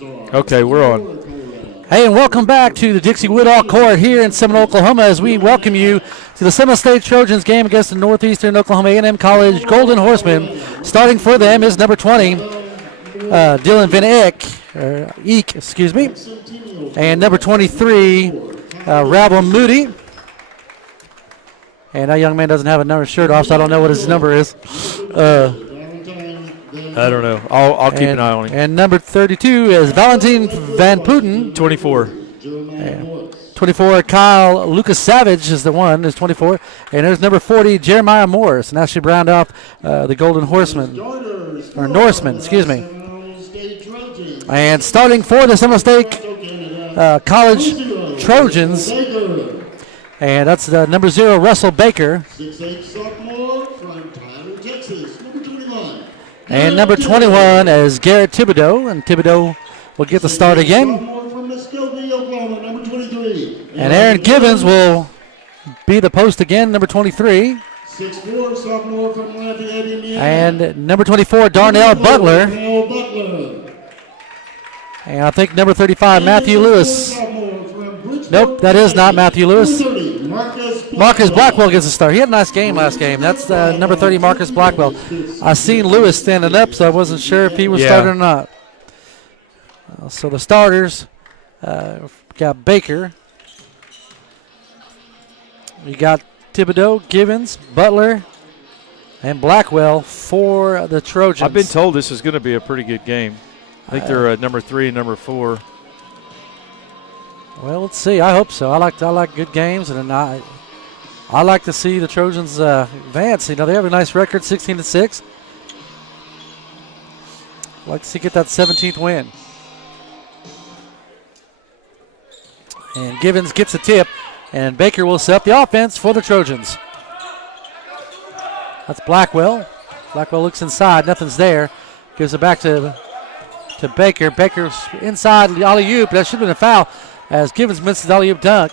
Okay, we're on. Hey, and welcome back to the Dixie Woodall Court here in Seminole, Oklahoma, as we welcome you to the Seminole State Trojans game against the Northeastern Oklahoma A&M College Golden Horsemen. Starting for them is number 20, Dylan Van Eek, and number 23, Rabel Moody. And that young man doesn't have a number shirt off, so I don't know what his number is. I don't know. I'll keep an eye on him. And number 32 is Valentin Van Putten. 24. And 24, Kyle Lucas Savage is the one, is 24. And there's number 40, Jeremiah Morris. And that should round off the Golden Horsemen, or Norsemen, excuse me. And starting for the Seminole State College Trojans, and that's the number 0, Russell Baker. 6'8" sophomore from Tyler, Texas. Number 21. And number 21 is Garrett Thibodeau, and Thibodeau will get the start again. Sophomore from Muskogee, Oklahoma, number 23. And Aaron Givens will be the post again, number 23. 6'4" sophomore from Lafayette, Indiana. And number 24, Darnell Butler. And I think number 35, Matthew Lewis. Nope, that is not Matthew Lewis. Marcus Blackwell gets a start. He had a nice game last game. That's number 30, Marcus Blackwell. I seen Lewis standing up, so I wasn't sure if he was starting or not. So the starters got Baker. We got Thibodeau, Givens, Butler, and Blackwell for the Trojans. I've been told this is going to be a pretty good game. I think they're number 3 and number 4. Well, let's see. I hope so. I like good games, and I like to see the Trojans advance. You know, they have a nice record, 16-6. I'd like to see get that 17th win. And Givens gets a tip, and Baker will set up the offense for the Trojans. That's Blackwell. Blackwell looks inside. Nothing's there. Gives it back to Baker. Baker's inside the alley-oop. That should have been a foul as Givens misses the alley-oop dunk.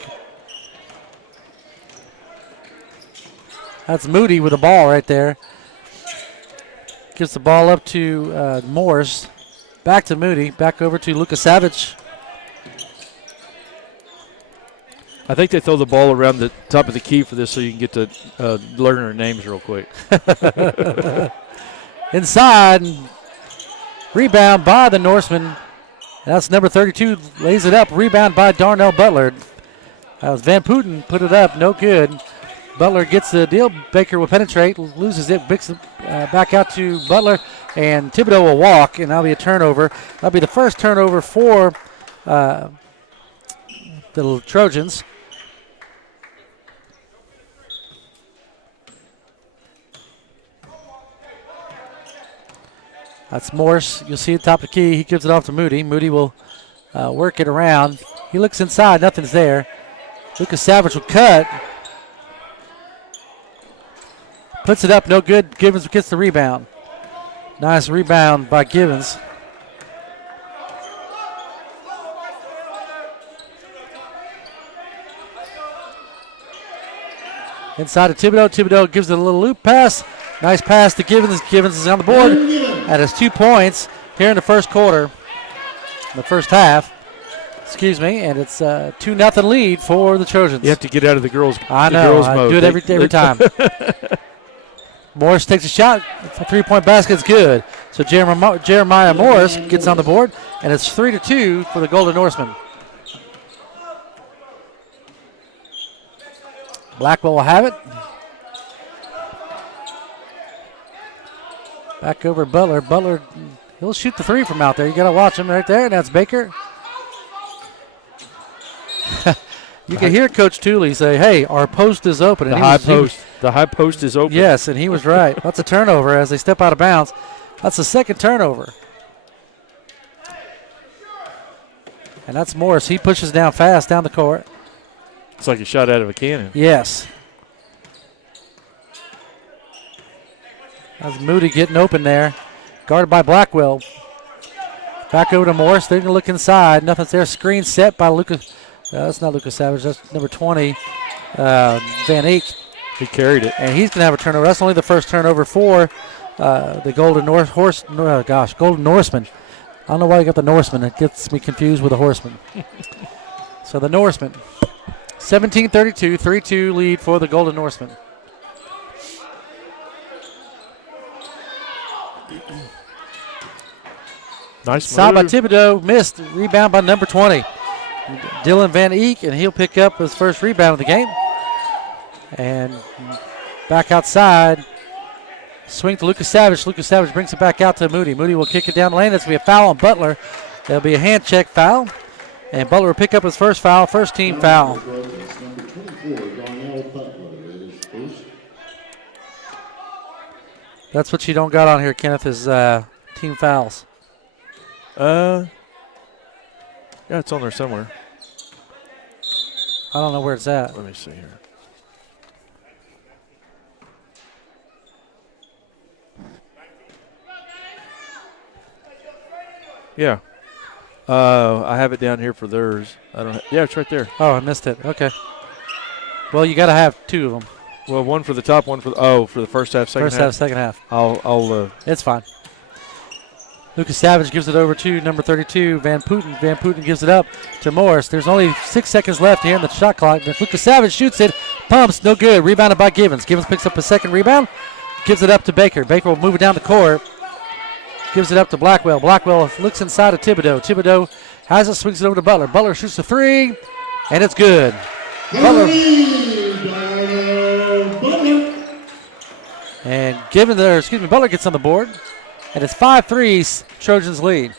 That's Moody with the ball right there. Gives the ball up to Morris. Back to Moody. Back over to Lucas Savage. I think they throw the ball around the top of the key for this so you can get to learn their names real quick. Inside. Rebound by the Norseman. That's number 32. Lays it up. Rebound by Darnell Butler. As Van Putten put it up. No good. Butler gets the deal. Baker will penetrate. Loses it. Picks it back out to Butler. And Thibodeau will walk. And that'll be a turnover. That'll be the first turnover for the Trojans. That's Morris. You'll see at the top of the key. He gives it off to Moody. Moody will work it around. He looks inside. Nothing's there. Lucas Savage will cut. Puts it up. No good. Givens gets the rebound. Nice rebound by Givens. Inside to Thibodeau. Thibodeau gives it a little loop pass. Nice pass to Givens. Givens is on the board. That is 2 points here in the first quarter, the first half. Excuse me, and it's a 2-0 lead for the Trojans. You have to get out of the girls' I know. The girls I mode. do it every time. Morris takes a shot. A 3-point basket's good. So Jeremiah Morris gets on the board, and it's 3-2 for the Golden Norsemen. Blackwell will have it. Back over Butler. Butler, he'll shoot the three from out there. You got to watch him right there, and that's Baker. You can hear Coach Tooley say, hey, our post is open. The high post is open. Yes, and he was right. That's a turnover as they step out of bounds. That's the second turnover. And that's Morris. He pushes down fast down the court. It's like a shot out of a cannon. Yes. That's Moody getting open there. Guarded by Blackwell. Back over to Morris. They're going to look inside. Nothing's there. Screen set by Lucas. That's not Lucas Savage. That's number 20, Van Eek. He carried it. And he's going to have a turnover. That's only the first turnover for the Golden Norsemen. I don't know why you got the Norseman. It gets me confused with the Horseman. So the Norseman. 17-32, 3-2 lead for the Golden Norsemen. Nice Shot by move. Thibodeau, missed. Rebound by number 20. Dylan Van Eek, and he'll pick up his first rebound of the game. And back outside. Swing to Lucas Savage. Lucas Savage brings it back out to Moody. Moody will kick it down the lane. That's going to be a foul on Butler. There'll be a hand check foul. And Butler will pick up his first foul, first team foul. That's what you don't got on here, Kenneth, is team fouls. Yeah, it's on there somewhere. I don't know where it's at. Let me see here. Yeah. I have it down here for theirs. I don't. Yeah, it's right there. Oh, I missed it. Okay. Well, you got to have two of them. Well, one for the top, one for the for the first half, second First half. half, second half. I'll. It's fine. Lucas Savage gives it over to number 32, Van Putten. Van Putten gives it up to Morris. There's only 6 seconds left here in the shot clock. But Lucas Savage shoots it, pumps, no good. Rebounded by Givens. Givens picks up a second rebound, gives it up to Baker. Baker will move it down the court, gives it up to Blackwell. Blackwell looks inside of Thibodeau. Thibodeau has it, swings it over to Butler. Butler shoots a three, and it's good. Butler. And Butler gets on the board. And it's 5-3, Trojans lead.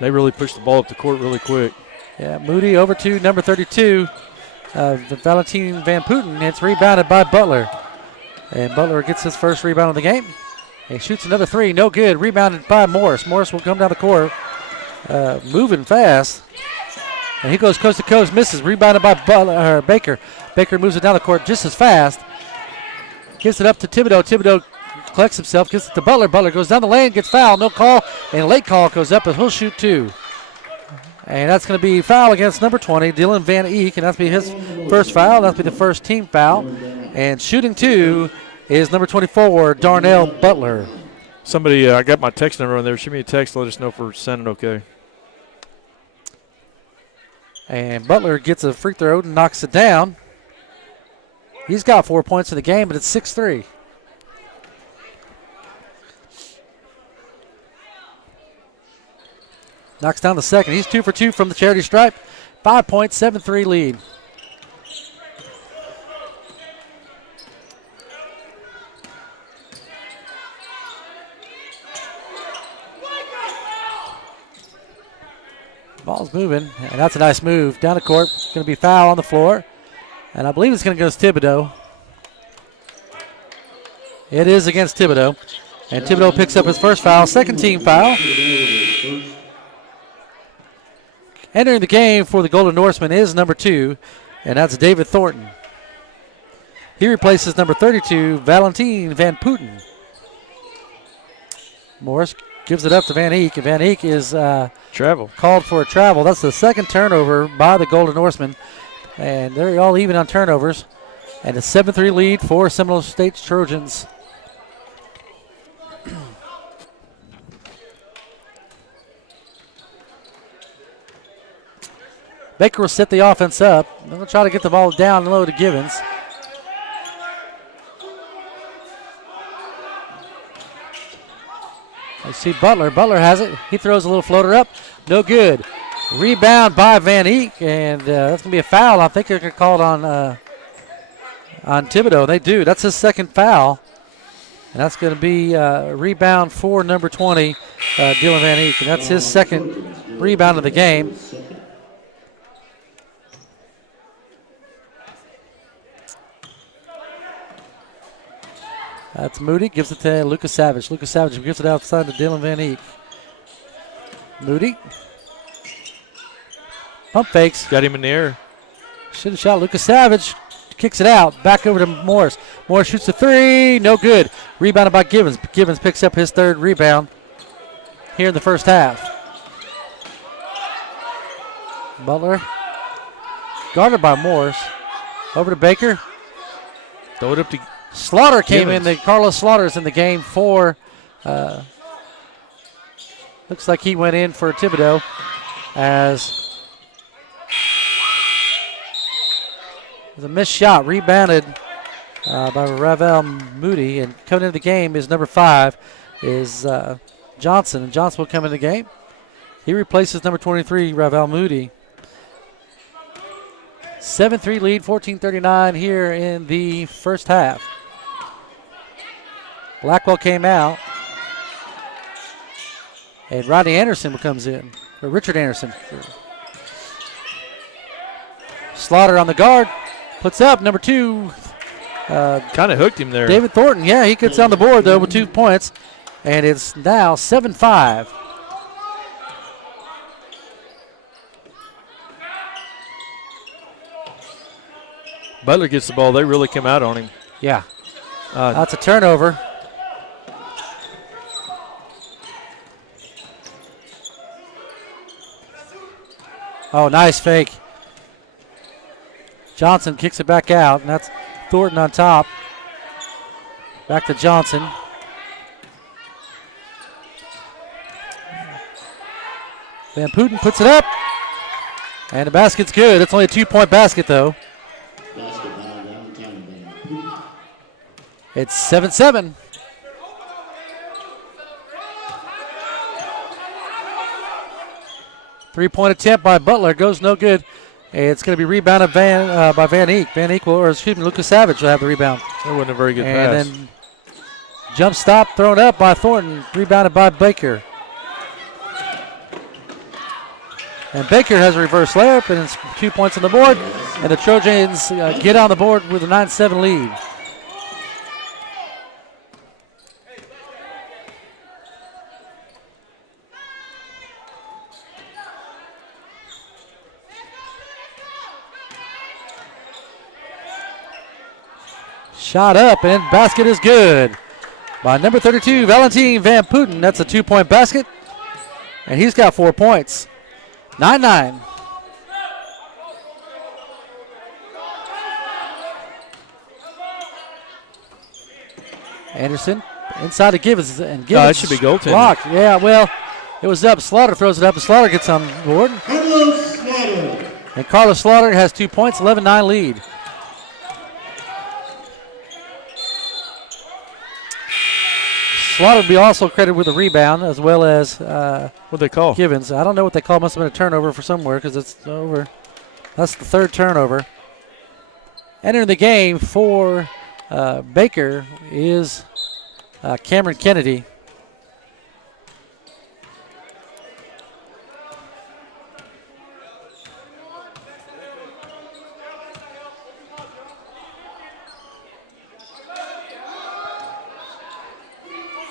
They really pushed the ball up the court really quick. Yeah, Moody over to number 32, Valentin Van Putten. It's rebounded by Butler. And Butler gets his first rebound of the game. He shoots another three, no good. Rebounded by Morris. Morris will come down the court, moving fast. And he goes coast to coast, misses. Rebounded by Baker. Baker moves it down the court just as fast. Gives it up to Thibodeau. Thibodeau collects himself, gives it to Butler. Butler goes down the lane, gets fouled, no call, and a late call goes up, and he'll shoot two. And that's going to be foul against number 20, Dylan Van Eek, and that's be his first foul. That'll be the first team foul. And shooting two is number 24, Darnell Butler. Somebody, I got my text number on there. Shoot me a text, let us know if we're sending okay. And Butler gets a free throw and knocks it down. He's got 4 points in the game, but it's 6-3. Knocks down the second. He's 2 for 2 from the charity stripe. 5 points, 7-3 lead. Ball's moving, and that's a nice move. Down the court, going to be foul on the floor. And I believe it's going to go to Thibodeau. It is against Thibodeau. And Thibodeau picks up his first foul, second team foul. Entering the game for the Golden Norsemen is number 2, and that's David Thornton. He replaces number 32, Valentin Van Putten. Morris gives it up to Van Eek, and Van Eek is called for a travel. That's the second turnover by the Golden Norsemen, and they're all even on turnovers. And a 7-3 lead for Seminole State Trojans. Baker will set the offense up. They're going to try to get the ball down low to Givens. I see Butler. Butler has it. He throws a little floater up. No good. Rebound by Van Eek, and that's going to be a foul. I think they're going to call it on Thibodeau. They do. That's his second foul. And that's going to be a rebound for number 20, Dylan Van Eek. And that's his second rebound of the game. That's Moody, gives it to Lucas Savage. Lucas Savage gives it outside to Dylan Van Eek. Moody. Pump fakes. Got him in the air. Should have shot. Lucas Savage kicks it out. Back over to Morris. Morris shoots a three. No good. Rebounded by Givens. Givens picks up his third rebound here in the first half. Butler. Guarded by Morris. Over to Baker. Throw it up to Slaughter came Givens. in. Carlos Slaughter is in the game for Looks like he went in for Thibodeau as a missed shot, rebounded by Ravel Moody. And coming into the game is number 5 is Johnson. And Johnson will come into the game. He replaces number 23, Ravel Moody. 7-3 lead, 14:39 here in the first half. Blackwell came out. And Rodney Anderson comes in, or Richard Anderson. Slaughter on the guard, puts up number 2. Kind of hooked him there. David Thornton, yeah, he gets on the board though with 2 points. And it's now 7-5. Butler gets the ball. They really come out on him. Yeah. That's a turnover. Oh, nice fake. Johnson kicks it back out, and that's Thornton on top. Back to Johnson. Van Putten puts it up, and the basket's good. It's only a 2-point basket, though. It's 7-7. Three-point attempt by Butler goes no good. It's going to be rebounded by Van Eek. Van Eek will, or excuse me, Lucas Savage will have the rebound. That wasn't a very good pass. And then jump stop thrown up by Thornton, rebounded by Baker. And Baker has a reverse layup, and it's 2 points on the board. And the Trojans get on the board with a 9-7 lead. Shot up, and basket is good by number 32, Valentin Van Putten. That's a 2-point basket, and he's got 4 points. 9-9. Anderson inside to Givens, and Givens it should be goaltending. blocked. Yeah, well, it was up. Slaughter throws it up, and Slaughter gets on board. Carlos Slaughter. And Carlos Slaughter has 2 points, 11-9 lead. Slaughter will be also credited with a rebound, as well as What'd they call? Givens. I don't know what they call. Must have been a turnover for somewhere because it's over. That's the 3rd turnover. Entering the game for Baker is Cameron Kennedy.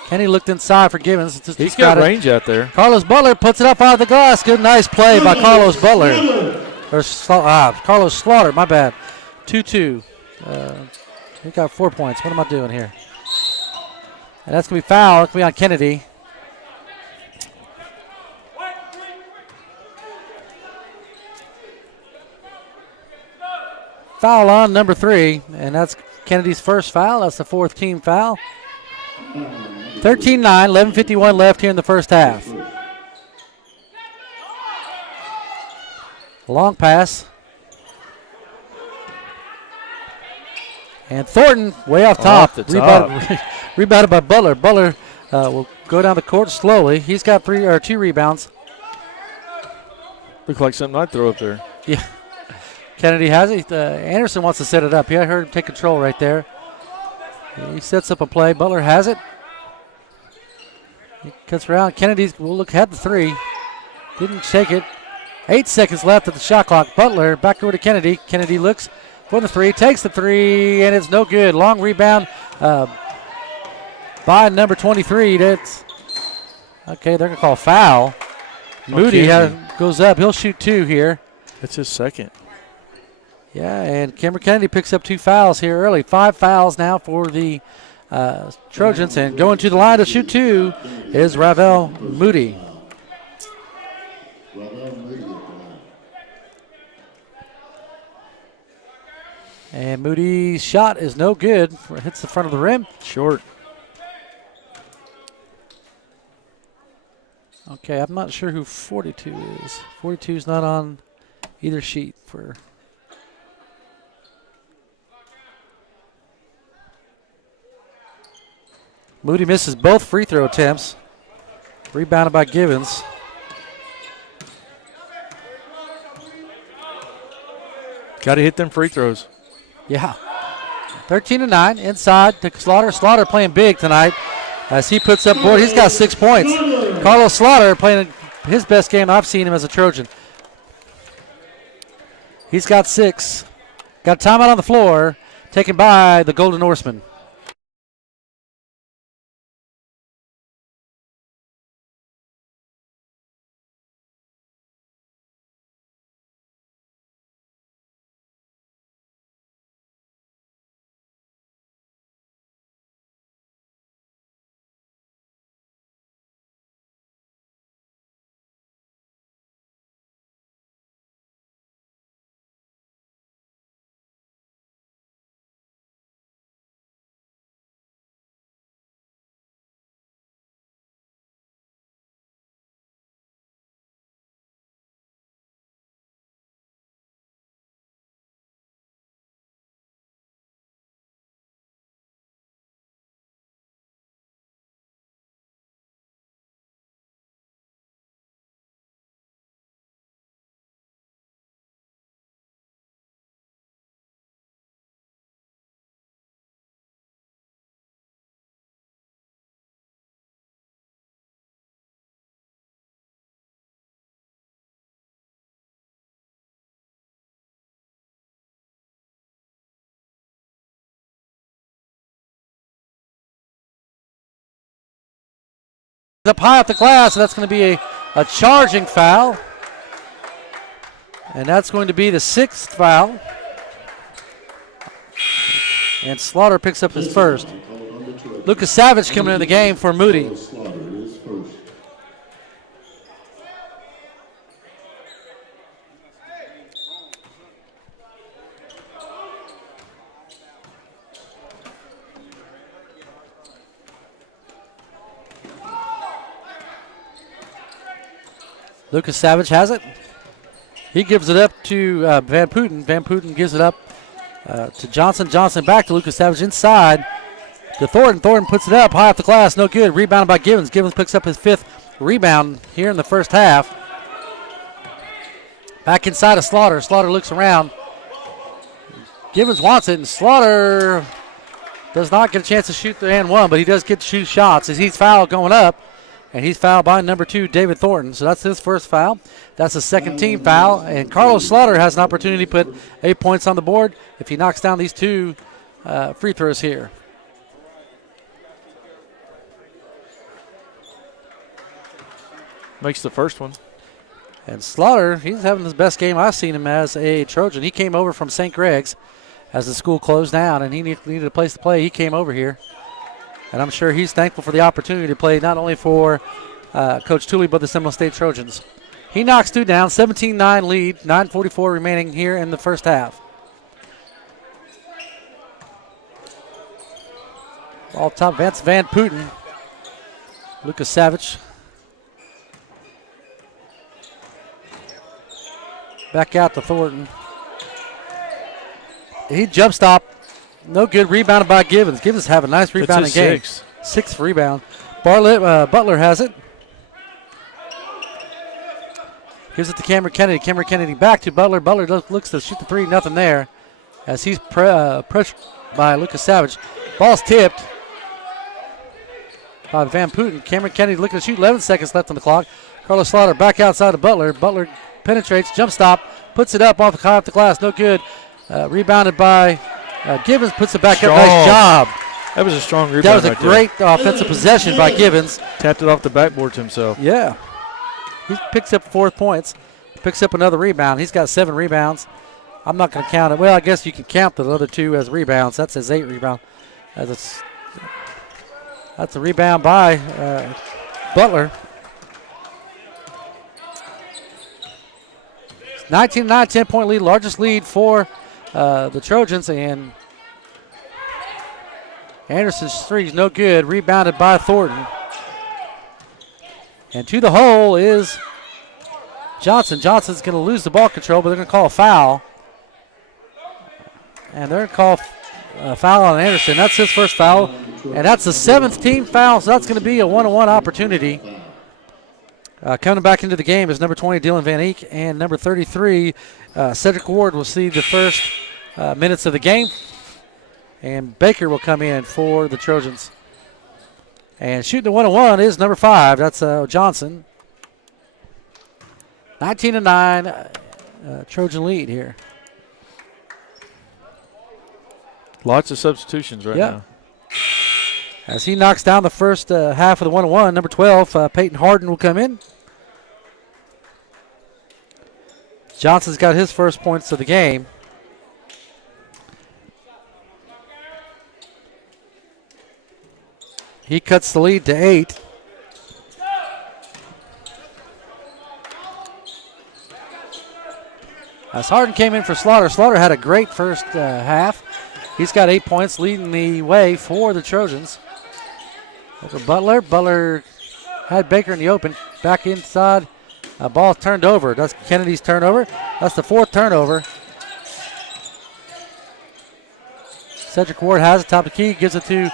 Kenny looked inside for Givens. He's got range out there. Carlos Butler puts it up out of the glass. Good, nice play by Carlos Butler. Or Carlos Slaughter, my bad. 2-2. He got 4 points. What am I doing here? And that's going to be foul. It's going to be on Kennedy. Foul on number 3, and that's Kennedy's first foul. That's the 4th team foul. 13-9, 11:51 left here in the first half. Long pass. And Thornton way off top. Rebounded by Butler. Butler will go down the court slowly. He's got 2 rebounds. Look like something I'd throw up there. Yeah. Kennedy has it. Anderson wants to set it up. Yeah, I heard him take control right there. He sets up a play. Butler has it. He cuts around. Kennedy will had the 3. Didn't take it. 8 seconds left at the shot clock. Butler back over to Kennedy. Kennedy looks for the 3. Takes the 3, and it's no good. Long rebound by number 23. That's okay. They're going to call foul. Moody goes up. He'll shoot 2 here. That's his second. Yeah, and Cameron Kennedy picks up 2 fouls here early. 5 fouls now for the Trojans, and going to the line to shoot 2 is Ravel Moody. And Moody's shot is no good. Hits the front of the rim. Short. Okay, I'm not sure who 42 is. 42 is not on either sheet for. Moody misses both free throw attempts. Rebounded by Givens. Got to hit them free throws. Yeah. 13-9 inside to Slaughter. Slaughter playing big tonight as he puts up board. He's got 6 points. Carlos Slaughter playing his best game I've seen him as a Trojan. He's got 6. Got a timeout on the floor taken by the Golden Norsemen. Up high off the glass, and that's going to be a charging foul. And that's going to be the 6th foul. And Slaughter picks up his first. Lucas Savage coming into the game for Moody. Lucas Savage has it. He gives it up to Van Putten. Van Putten gives it up to Johnson. Johnson back to Lucas Savage inside to Thornton. Thornton puts it up high off the glass. No good. Rebounded by Givens. Givens picks up his 5th rebound here in the first half. Back inside of Slaughter. Slaughter looks around. Givens wants it, and Slaughter does not get a chance to shoot the and one, but he does get to shoot shots as he's fouled going up. And he's fouled by number 2, David Thornton. So that's his first foul. That's a second team foul. And Carlos Slaughter has an opportunity to put 8 points on the board if he knocks down these 2 free throws here. Makes the first one. And Slaughter, he's having his best game I've seen him as a Trojan. He came over from St. Greg's as the school closed down, and he needed a place to play. He came over here. And I'm sure he's thankful for the opportunity to play not only for Coach Tooley, but the Seminole State Trojans. He knocks 2 down, 17-9 lead, 9:44 remaining here in the first half. Ball top, Vance Van Putten. Lucas Savage. Back out to Thornton. He jump stop. No good. Rebounded by Givens. Givens have a nice rebounding game. 6th rebound. Butler has it. Gives it to Cameron Kennedy. Cameron Kennedy back to Butler. Butler looks to shoot the 3. Nothing there as he's pressured by Lucas Savage. Ball's tipped by Van Putten. Cameron Kennedy looking to shoot. 11 seconds left on the clock. Carlos Slaughter back outside of Butler. Butler penetrates. Jump stop. Puts it up off the glass. No good. Rebounded by Givens, puts it back up. Nice job. That was a strong rebound. That was a great offensive possession by Givens. Tapped it off the backboard to himself. Yeah. He picks up 4 points. Picks up another rebound. He's got 7 rebounds. I'm not going to count it. Well, I guess you can count the other 2 as rebounds. That's his 8 rebound. That's a rebound by Butler. 19-9, 10-point lead. Largest lead for the Trojans, and Anderson's 3 is no good. Rebounded by Thornton. And to the hole is Johnson. Johnson's going to lose the ball control, but they're going to call a foul. And they're going to call a foul on Anderson. That's his first foul. And that's the 7th team foul, so that's going to be a 1-on-1 opportunity. Coming back into the game is number 20, Dylan Van Eek, and number 33, Cedric Ward will see the first minutes of the game. And Baker will come in for the Trojans. And shooting the 1-on-1 is number 5. That's Johnson. 19-9, Trojan lead here. Lots of substitutions right now. As he knocks down the first half of the 1-on-1, number 12, Peyton Harden will come in. Johnson's got his first points of the game. He cuts the lead to 8. As Harden came in for Slaughter. Slaughter had a great first half. He's got 8 points, leading the way for the Trojans. Over Butler. Butler had Baker in the open. Back inside. Ball turned over. That's Kennedy's turnover. That's the 4th turnover. Cedric Ward has it. Top of the key. Gives it to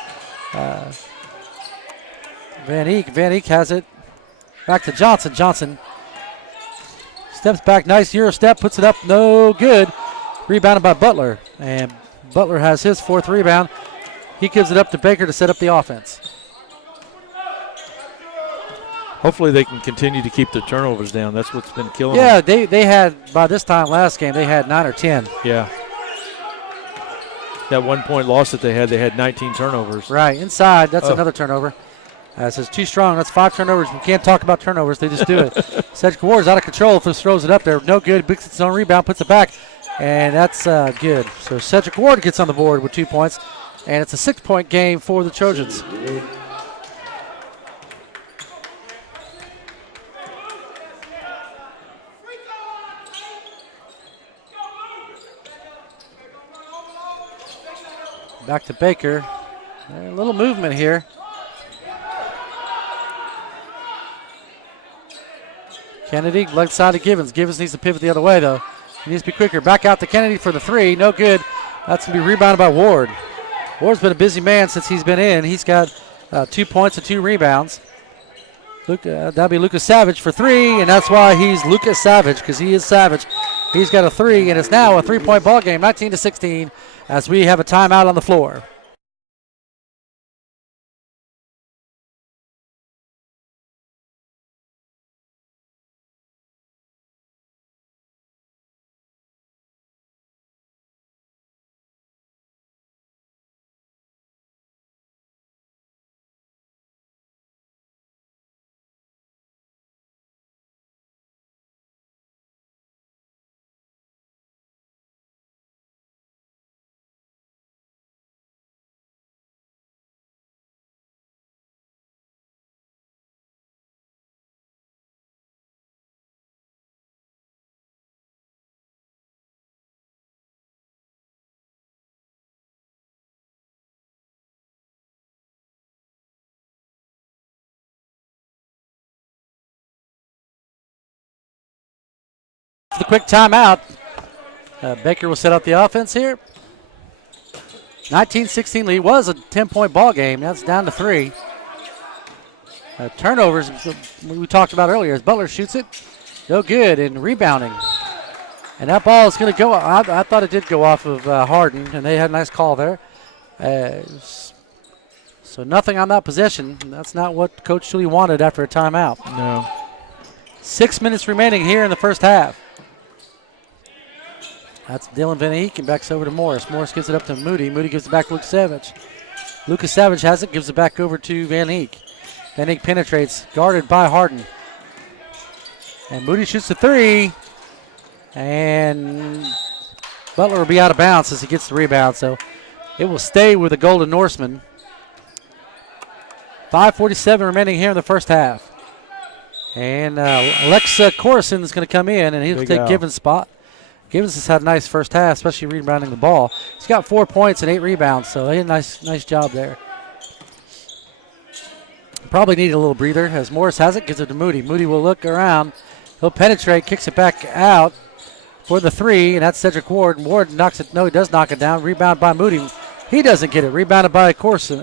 Van Eek. Van Eek has it. Back to Johnson. Johnson steps back. Nice Euro step. Puts it up. No good. Rebounded by Butler. And Butler has his 4th rebound. He gives it up to Baker to set up the offense. Hopefully they can continue to keep the turnovers down. That's what's been killing them. Yeah, they had, by this time last game, they had 9 or 10. Yeah. That 1 point loss that they had 19 turnovers. Right, inside, that's another turnover. Says too strong, that's 5 turnovers. We can't talk about turnovers, they just do it. Cedric Ward's out of control, just throws it up there. No good, picks its own rebound, puts it back, and that's good. So Cedric Ward gets on the board with 2 points, and it's a 6-point game for the Trojans. Back to Baker. A little movement here. Kennedy, left side to Givens. Givens needs to pivot the other way, though. He needs to be quicker. Back out to Kennedy for the 3. No good. That's going to be rebounded by Ward. Ward's been a busy man since he's been in. He's got 2 points and 2 rebounds. That'll be Lucas Savage for 3, and that's why he's Lucas Savage, because he is Savage. He's got a 3, and it's now a 3-point ball game, 19-16, as we have a timeout on the floor. The quick timeout. Baker will set up the offense here. 19-16 lead. Was a 10-point ball game. Now it's down to 3. Turnovers we talked about earlier as Butler shoots it. No good. And rebounding. And that ball is going to go. I thought it did go off of Harden, and they had a nice call there. So nothing on that possession. That's not what Coach Shuley wanted after a timeout. No. 6 minutes remaining here in the first half. That's Dylan Van Eek and backs over to Morris. Morris gives it up to Moody. Moody gives it back to Lucas Savage. Lucas Savage has it, gives it back over to Van Eek. Van Eek penetrates, guarded by Harden. And Moody shoots the 3. And Butler will be out of bounds as he gets the rebound. So it will stay with the Golden Norsemen. 5:47 remaining here in the first half. And Alexa Corson is going to come in, and he'll take Givens' spot. Givens has had a nice first half, especially rebounding the ball. He's got 4 points and 8 rebounds, so he had a nice job there. probably need a little breather as Morris has it, gives it to Moody. Moody will look around. He'll penetrate, kicks it back out for the three, and that's Cedric Ward. Ward knocks it. No, he does knock it down. Rebound by Moody. He doesn't get it. Rebounded by Corson.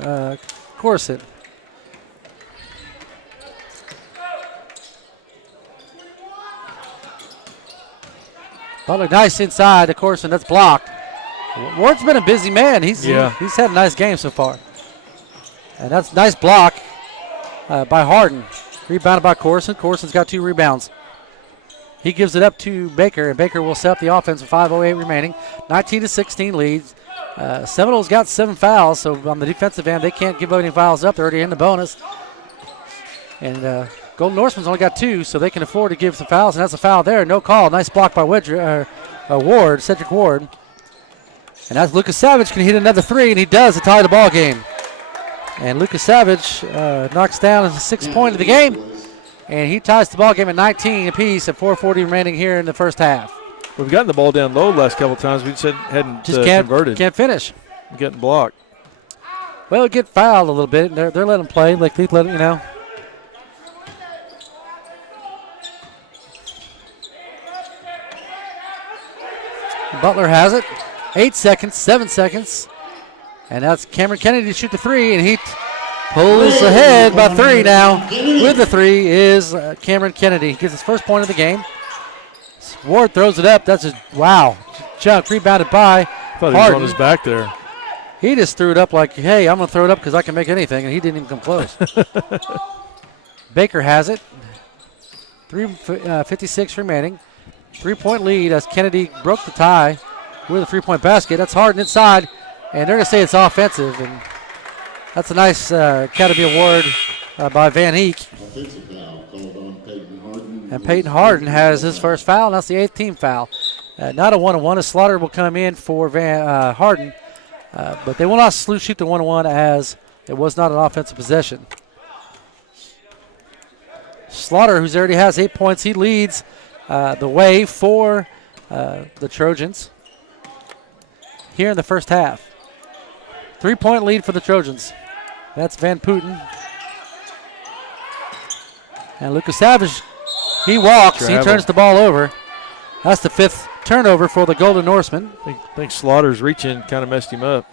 Butler nice inside to Corson. That's blocked. Ward's been a busy man. He's had a nice game so far. And that's nice block by Harden. Rebounded by Corson. Corson's got 2 rebounds. He gives it up to Baker, and Baker will set up the offense with 5:08 remaining. 19-16 leads. Seminoles got 7 fouls, so on the defensive end, they can't give any fouls up. They're already in the bonus. And Golden Norseman's only got 2, so they can afford to give some fouls, and that's a foul there. No call. Nice block by Ward, Cedric Ward. And that's Lucas Savage can hit another 3, and he does to tie the ball game. And Lucas Savage knocks down the 6th point of the game, and he ties the ball game at 19 apiece at 4:40 remaining here in the first half. We've gotten the ball down low the last couple of times. We just hadn't converted. Can't finish. Getting blocked. Well, get fouled a little bit. They're letting them play. Like they let them, Butler has it. 8 seconds, 7 seconds. And that's Cameron Kennedy to shoot the 3, and he pulls ahead by 3 now. With the 3 is Cameron Kennedy. He gets his first point of the game. Ward throws it up. That's a junk. Rebounded by Harden. He was on his back there. He just threw it up like, hey, I'm going to throw it up because I can make anything, and he didn't even come close. Baker has it. 3:56 remaining. 3-point lead as Kennedy broke the tie with a 3-point basket. That's Harden inside, and they're going to say it's offensive, and that's a nice Academy Award by Van Heek. And Peyton Harden has his first foul, and that's the 8th team foul. Not a 1-on-1. A Slaughter will come in for Harden, but they will not shoot the 1-on-1 as it was not an offensive possession. Slaughter, who already has 8 points, he leads the way for the Trojans here in the first half. 3-point lead for the Trojans. That's Van Putten. And Lucas Savage, he walks. He turns the ball over. That's the 5th turnover for the Golden Norsemen. I think Slaughter's reaching kind of messed him up.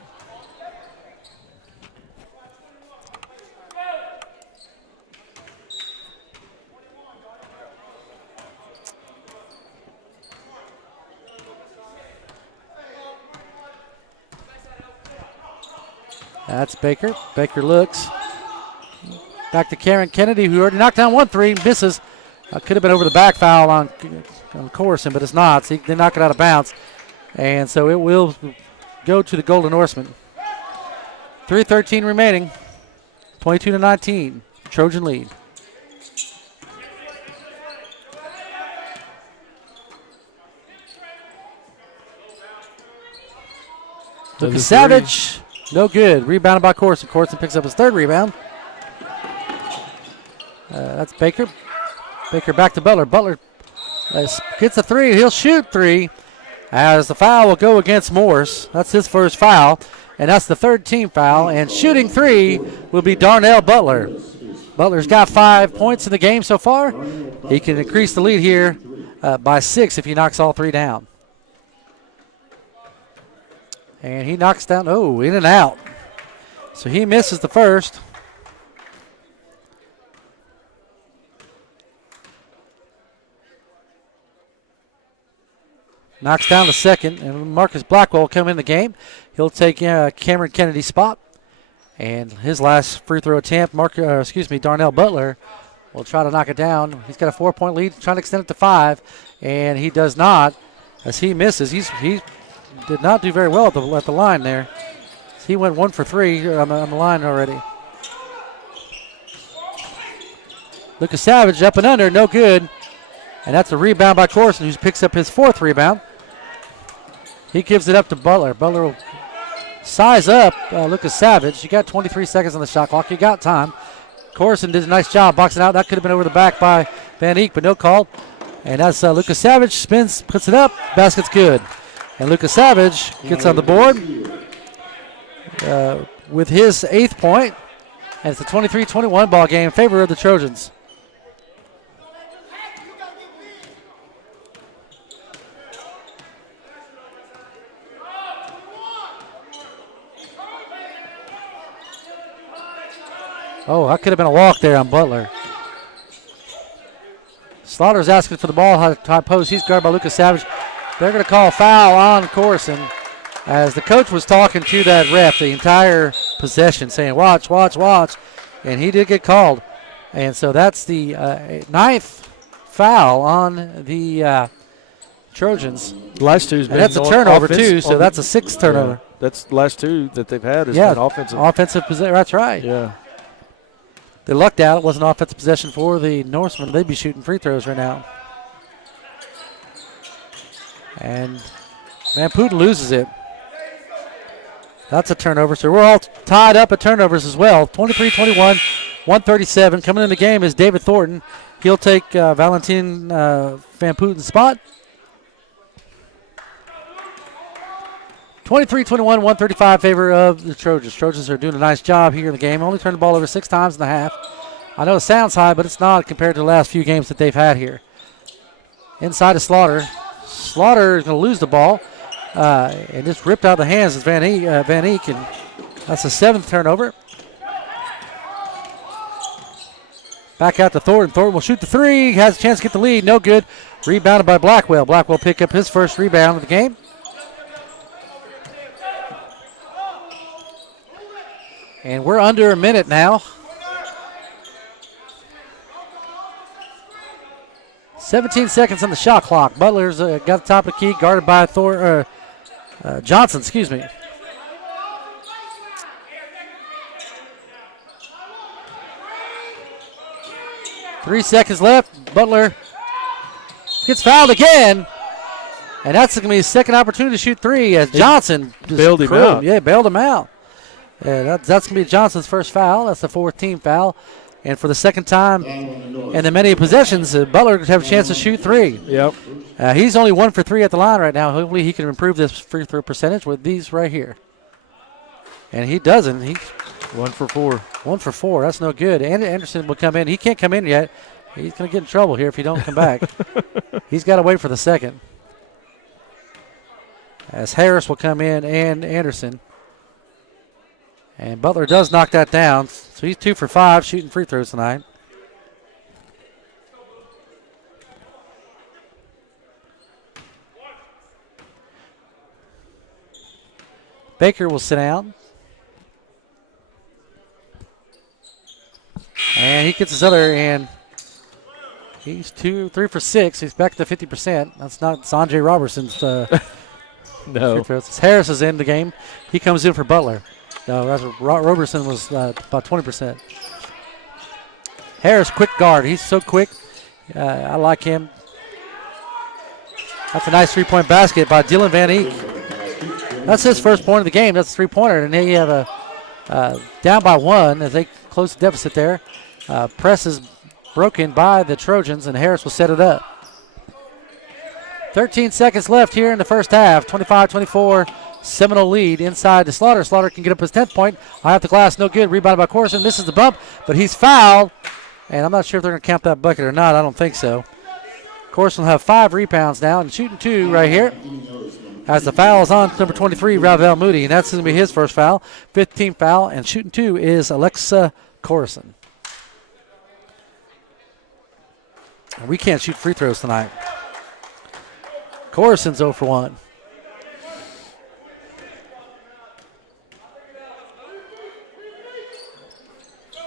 That's Baker. Baker looks. Back to Cameron Kennedy, who already knocked down 1 3, misses. Could have been over the back foul on Corson, but it's not. So they knock it out of bounds. And so it will go to the Golden Norsemen. 3:13 remaining. 22-19. Trojan lead. Lucas Savage. No good. Rebounded by Corson. Corson picks up his 3rd rebound. That's Baker. Baker back to Butler. Butler gets a 3. He'll shoot 3 as the foul will go against Morse. That's his first foul, and that's the 3rd team foul. And shooting 3 will be Darnell Butler. Butler's got 5 points in the game so far. He can increase the lead here by 6 if he knocks all 3 down. And he knocks down, in and out. So he misses the first. Knocks down the second, and Marcus Blackwell will come in the game. He'll take Cameron Kennedy's spot. And his last free throw attempt, Darnell Butler will try to knock it down. He's got a 4-point lead, trying to extend it to 5, and he does not as he misses. He did not do very well at the line there. He went 1 for 3 on the line already. Lucas Savage up and under, no good. And that's a rebound by Corson, who picks up his 4th rebound. He gives it up to Butler. Butler will size up Lucas Savage. You got 23 seconds on the shot clock. You got time. Corson did a nice job boxing out. That could have been over the back by Van Eek, but no call. And that's Lucas Savage. Spins, puts it up. Basket's good. And Lucas Savage gets on the board with his 8th point. And it's a 23-21 ball game in favor of the Trojans. Oh, that could have been a walk there on Butler. Slaughter's asking for the ball, high post. He's guarded by Lucas Savage. They're going to call a foul on Corson, as the coach was talking to that ref the entire possession, saying, watch, watch, watch. And he did get called. And so that's the 9th foul on the Trojans. Last two's been and that's a turnover, too, so that's a 6th turnover. Yeah, that's the last two that they've had has been offensive. Offensive possession, that's right. Yeah. They lucked out. It wasn't an offensive possession for the Norsemen. They'd be shooting free throws right now. And Van Putten loses it. That's a turnover. So we're all tied up at turnovers as well. 23-21, 137. Coming in the game is David Thornton. He'll take Valentin Van Putten's spot. 23-21, 135 favor of the Trojans. Trojans are doing a nice job here in the game. Only turned the ball over 6 times in the half. I know it sounds high, but it's not compared to the last few games that they've had here. Inside to Slaughter. Slaughter is going to lose the ball and just ripped out of the hands of Van Eek, and that's the 7th turnover. Back out to Thornton. Thornton will shoot the 3. Has a chance to get the lead. No good. Rebounded by Blackwell. Blackwell pick up his first rebound of the game. And we're under a minute now. 17 seconds on the shot clock. Butler's got the top of the key, guarded by Johnson, excuse me. Three seconds left. Butler gets fouled again. And that's going to be his second opportunity to shoot 3 as Johnson bailed him out. Yeah, bailed him out. Yeah, that's going to be Johnson's first foul. That's the 4th team foul. And for the second time in the many possessions, Butler have a chance to shoot 3. Yep. He's only 1 for 3 at the line right now. Hopefully he can improve this free throw percentage with these right here. And he doesn't. He's 1 for 4. 1 for 4. That's no good. Anderson will come in. He can't come in yet. He's going to get in trouble here if he don't come back. He's got to wait for the second. As Harris will come in and Anderson. And Butler does knock that down. So he's 2 for 5 shooting free throws tonight. Baker will sit down. And he gets his other, and he's 3 for 6. He's back to 50%. That's not Sanjay Robertson's no. free throws. Harris is in the game. He comes in for Butler. No, Robertson was about 20%. Harris, quick guard. He's so quick. I like him. That's a nice three-point basket by Dylan Van Eek. That's his first point of the game. That's a three-pointer. And they have a down by 1 as they close the deficit there. Press is broken by the Trojans, and Harris will set it up. 13 seconds left here in the first half. 25-24. Seminole lead inside to Slaughter. Slaughter can get up his 10th point. Eye off the glass, no good. Rebounded by Corson. Misses the bump, but he's fouled. And I'm not sure if they're going to count that bucket or not. I don't think so. Corson will have 5 rebounds now and shooting 2 right here. As the foul is on number 23, Ravel Moody, and that's going to be his first foul. 15th foul, and shooting 2 is Alexa Corson. We can't shoot free throws tonight. Corson's 0 for 1.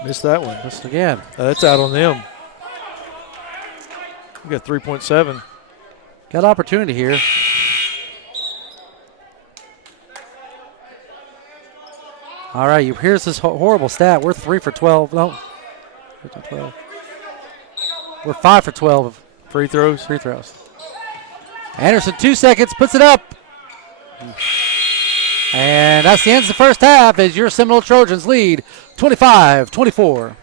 Missed that one. Missed again. That's out on them. We got 3.7. Got opportunity here. All right, here's this horrible stat. We're 3 for 12. No, 12. We're 5 for 12 Free throws. free throws. Anderson, 2 seconds, puts it up. And that's the end of the first half as your Seminole Trojans lead 25-24.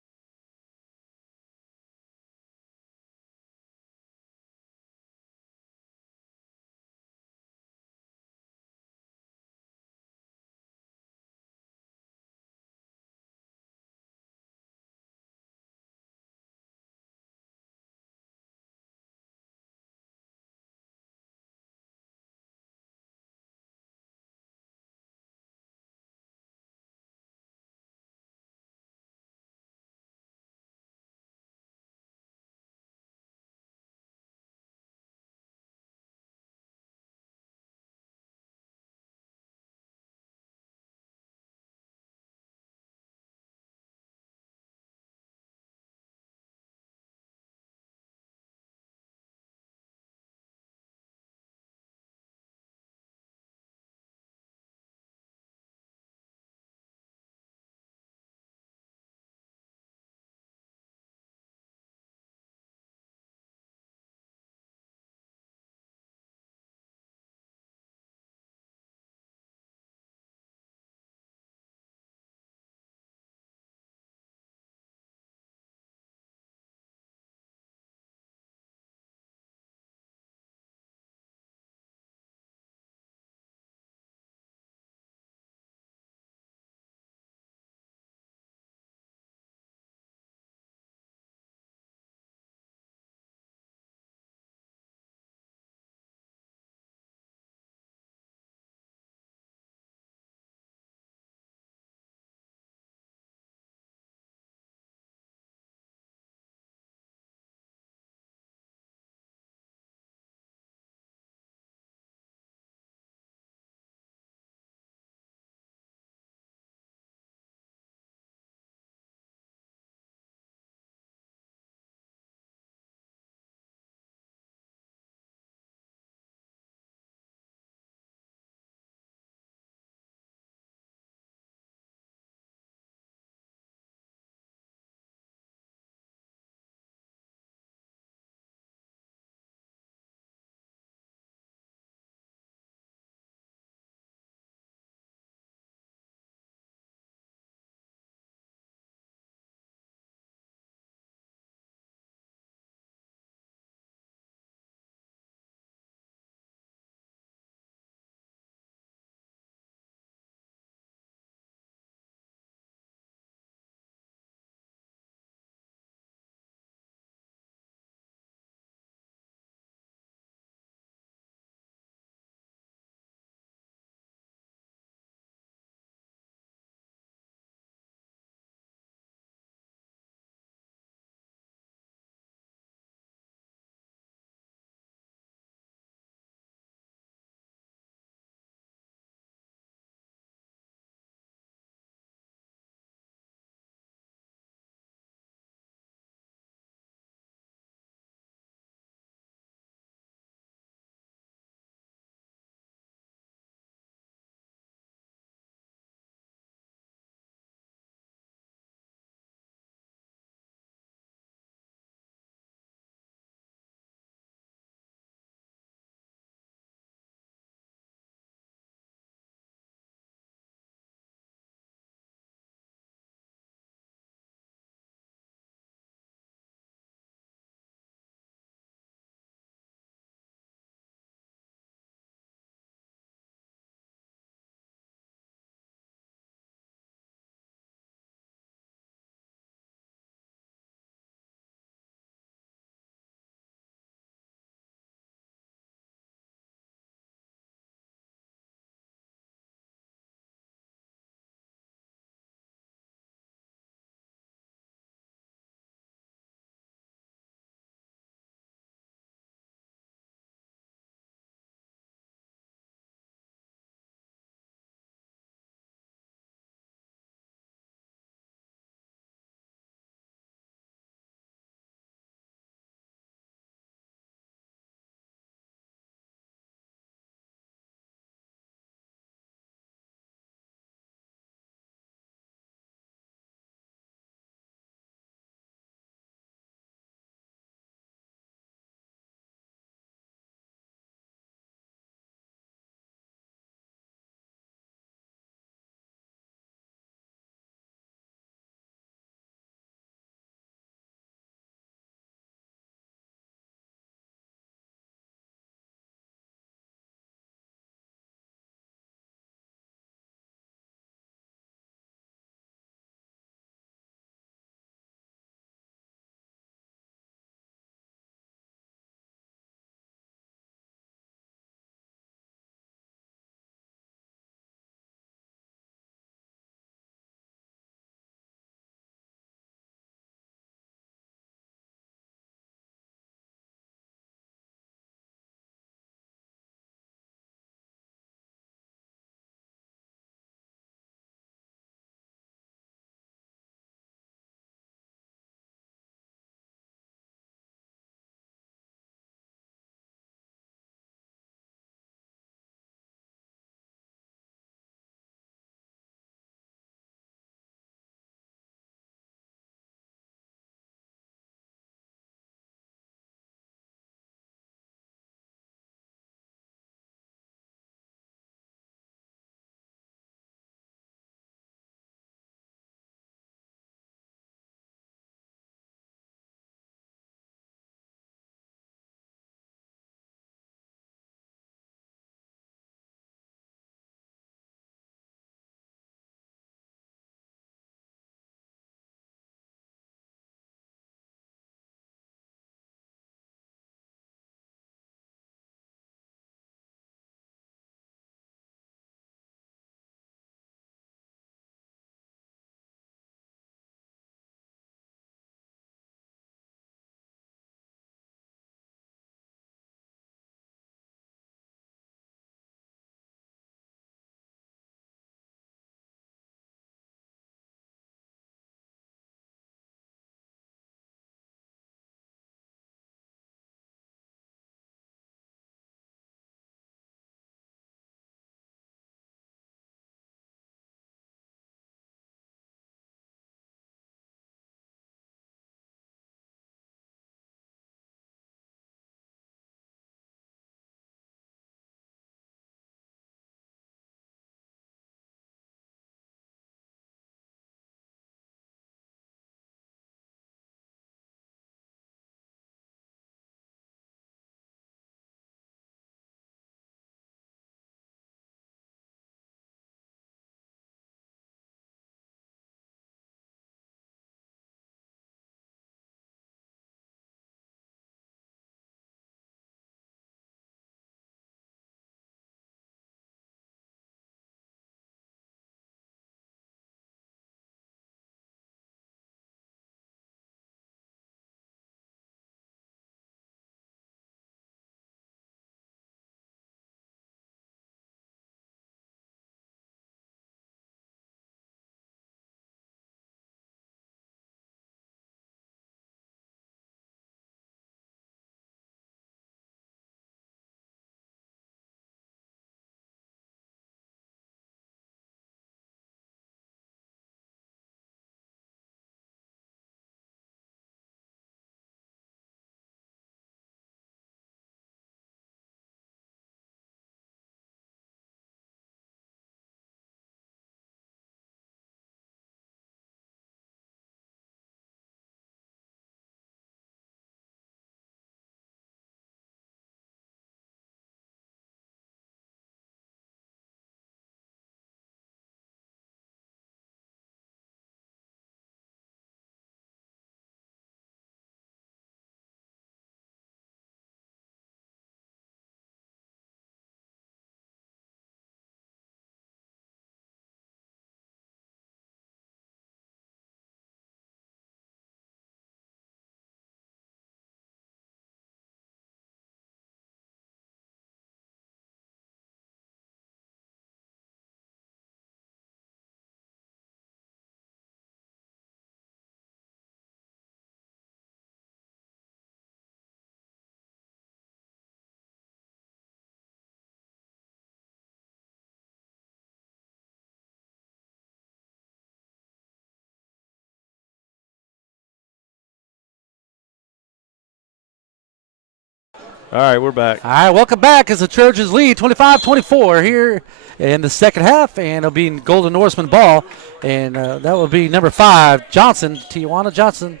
All right, we're back. All right, welcome back as the Trojans lead 25-24 here in the second half, and it'll be in Golden Norseman ball, and that will be number 5, Johnson, Tijuana Johnson,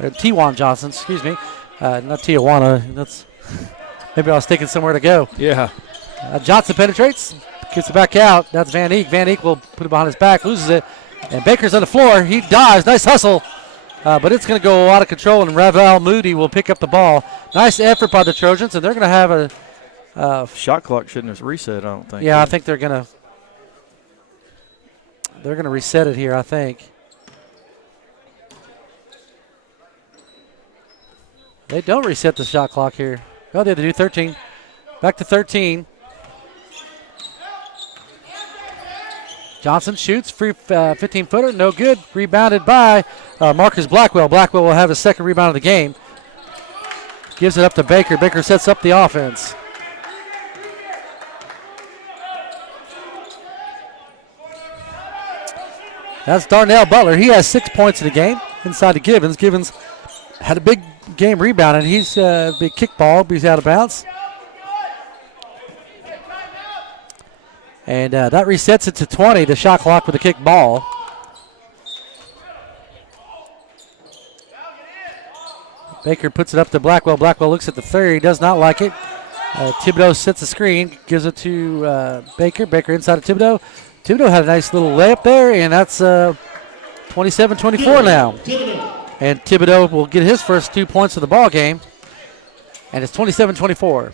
or Tijuan Johnson, excuse me, not Tijuana. That's maybe I was thinking somewhere to go. Yeah. Johnson penetrates, gets it back out. That's Van Eek. Van Eek will put it behind his back, loses it, and Baker's on the floor. He dives, nice hustle. But it's going to go out of control, and Ravel Moody will pick up the ball. Nice effort by the Trojans, and they're going to have a shot clock shouldn't have reset, I don't think. Yeah, I think they're going to reset it here, I think. They don't reset the shot clock here. Oh, they do 13. Back to 13. Johnson shoots, free 15-footer, no good. Rebounded by Marcus Blackwell. Blackwell will have his second rebound of the game. Gives it up to Baker. Baker sets up the offense. That's Darnell Butler. He has 6 points in the game inside to Givens. Givens had a big game rebound, and he's a big kickball, but he's out of bounds. And that resets it to 20, the shot clock with a kick ball. Baker puts it up to Blackwell. Blackwell looks at the three. He does not like it. Thibodeau sets the screen, gives it to Baker. Baker inside of Thibodeau. Thibodeau had a nice little layup there, and that's 27-24 now. And Thibodeau will get his first 2 points of the ball game, and it's 27-24.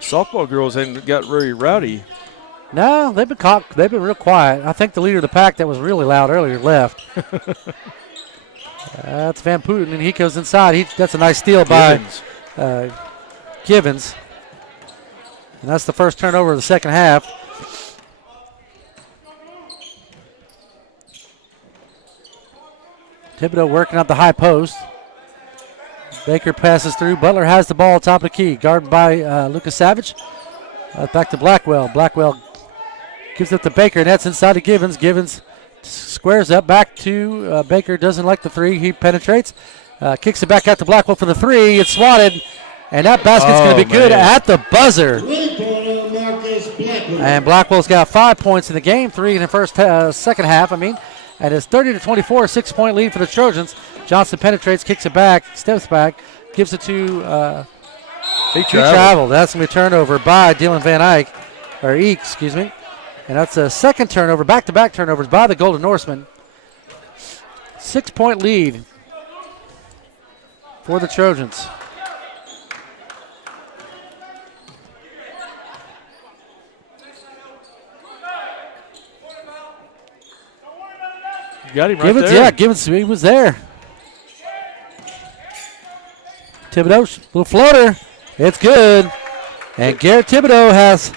Softball girls haven't got very rowdy. No, they've been real quiet. I think the leader of the pack that was really loud earlier left. That's Van Putten, and he goes inside. That's a nice steal by Givens. And that's the first turnover of the second half. Thibodeau working up the high post. Baker passes through. Butler has the ball top of the key. Guarded by Lucas Savage. Back to Blackwell. Blackwell gives it to Baker, and that's inside to Givens. Givens squares up back to Baker. Doesn't like the three. He penetrates. Kicks it back out to Blackwell for the three. It's swatted, and that basket's going to be good at the buzzer. And Blackwell's got 5 points in the game, 3 in the second half, and it's 30-24, 6-point lead for the Trojans. Johnson penetrates, kicks it back, steps back, gives it to he traveled. That's going to be a turnover by Dylan Van Eek, excuse me. And that's a second turnover, back-to-back turnovers by the Golden Norsemen. 6-point lead for the Trojans. You got him right there. Yeah, Givens, he was there. Thibodeau, little floater. It's good. And Garrett Thibodeau has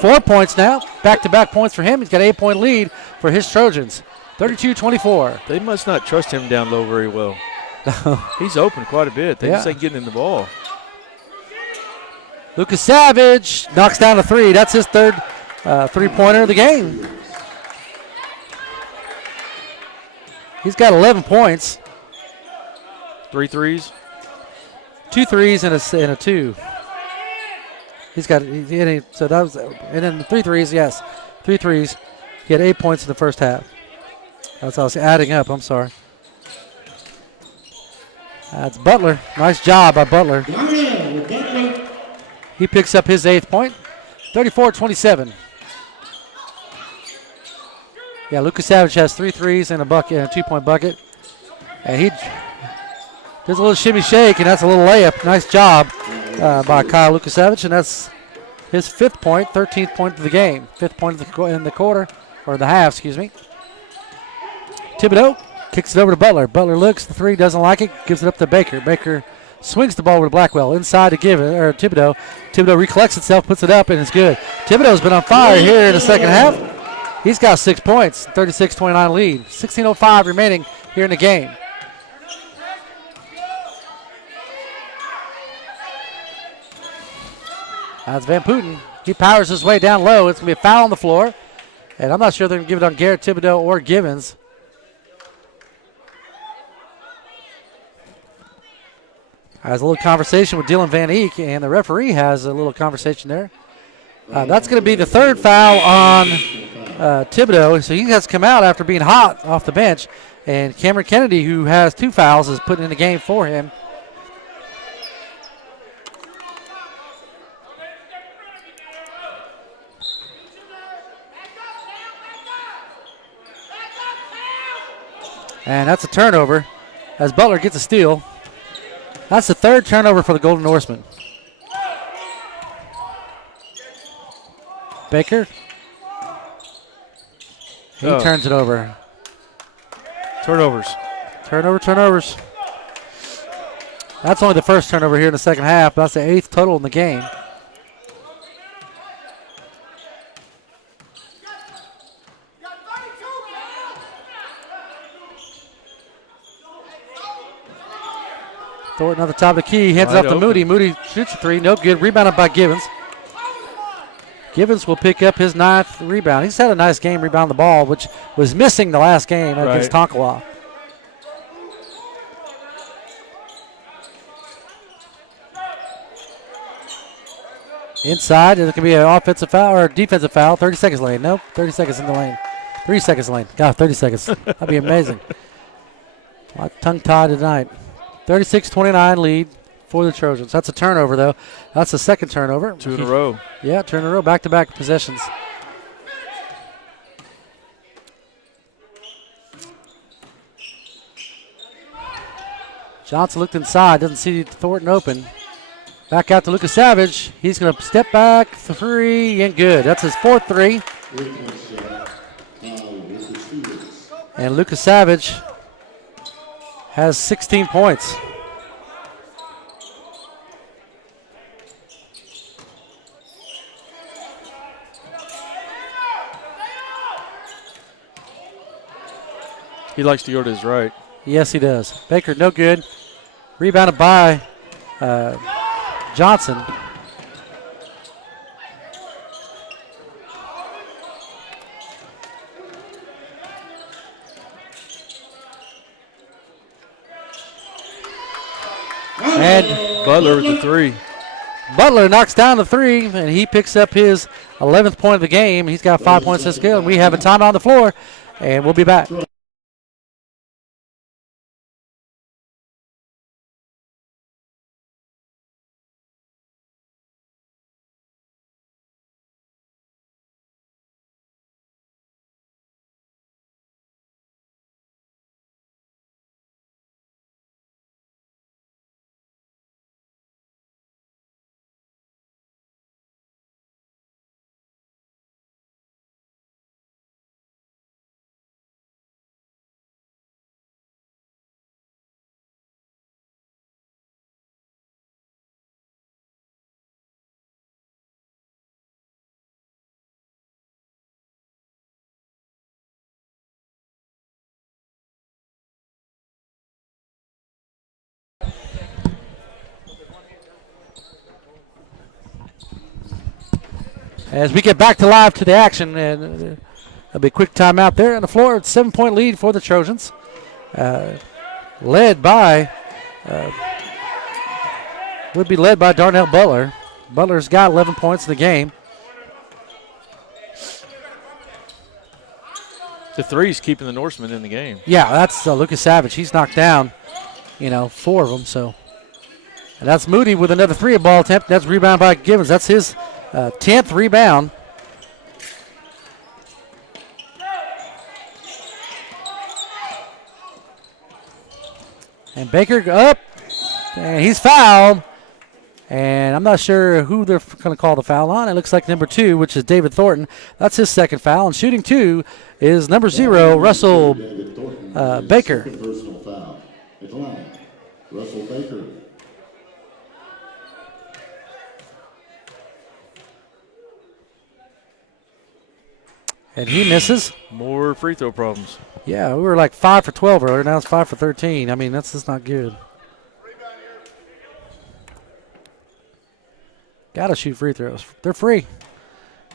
4 points now. Back-to-back points for him. He's got an 8-point lead for his Trojans. 32-24. They must not trust him down low very well. He's open quite a bit. They just ain't getting in the ball. Lucas Savage knocks down a three. That's his third three-pointer of the game. He's got 11 points. 3 threes? 2 threes and a 2. He's got so that was, and then the 3 threes, yes. 3 threes. He had 8 points in the first half. That's how I was adding up, I'm sorry. That's Butler. Nice job by Butler. He picks up his 8th point. 34-27. Yeah, Lucas Savage has 3 threes and a bucket and a 2-point bucket. And he does a little shimmy shake, and that's a little layup. Nice job by Kyle Lucas Savage, and that's his 5th point, 13th point of the game. 5th point in the quarter, or the half, excuse me. Thibodeau kicks it over to Butler. Butler looks, the 3, doesn't like it, gives it up to Baker. Baker swings the ball over to Blackwell, inside to Thibodeau. Thibodeau recollects itself, puts it up, and it's good. Thibodeau's been on fire here in the second half. He's got 6 points, 36-29 lead. 16:05 remaining here in the game. That's Van Putten. He powers his way down low. It's going to be a foul on the floor. And I'm not sure they're going to give it on Garrett Thibodeau or Givens. Has a little conversation with Dylan Van Eek, and the referee has a little conversation there. That's going to be the third foul on Thibodeau. So he has come out after being hot off the bench. And Cameron Kennedy, who has 2 fouls, is putting in the game for him. And that's a turnover as Butler gets a steal. That's the 3rd turnover for the Golden Norsemen. Baker. He turns it over. Turnovers. Turnovers. That's only the first turnover here in the second half. That's the 8th total in the game. Thornton on the top of the key. Hands it off to Moody. Moody shoots a 3. No good. Rebounded by Givens. Givens will pick up his 9th rebound. He's had a nice game rebounding the ball, which was missing the last game against Tonkawa. Inside, it could be an offensive foul or a defensive foul. 30 seconds lane. Nope, 30 seconds in the lane. 3 seconds lane. God, 30 seconds. That'd be amazing. Tongue-tied tonight. 36-29 lead for the Trojans. That's a turnover, though. That's the 2nd turnover. 2 in a row. Yeah, 2 in a row. Back-to-back possessions. Johnson looked inside. Doesn't see Thornton open. Back out to Lucas Savage. He's going to step back. 3 and good. That's his 4th 3. And Lucas Savage has 16 points. He likes to go to his right. Yes, he does. Baker, no good. Rebounded by Johnson. And Butler with the 3. Butler knocks down the 3, and he picks up his 11th point of the game. He's got 5 points this game. We have a timeout on the floor, and we'll be back. As we get back to live to the action, and there'll be a quick timeout there on the floor. It's 7-point lead for the Trojans, led by Darnell Butler. Butler's got 11 points in the game. The 3's keeping the Norsemen in the game. Yeah, that's Lucas Savage. He's knocked down, 4 of them. So, and that's Moody with another 3-ball attempt. That's rebound by Givens. That's his 10th rebound. And Baker up, and he's fouled. And I'm not sure who they're going to call the foul on. It looks like number 2, which is David Thornton. That's his 2nd foul. And shooting 2 is number 0, Russell Baker. Personal foul. At the line, Russell Baker. And he misses. More free throw problems. Yeah, we were like 5 for 12 earlier. Now it's 5 for 13. I mean, that's just not good. Got to shoot free throws. They're free.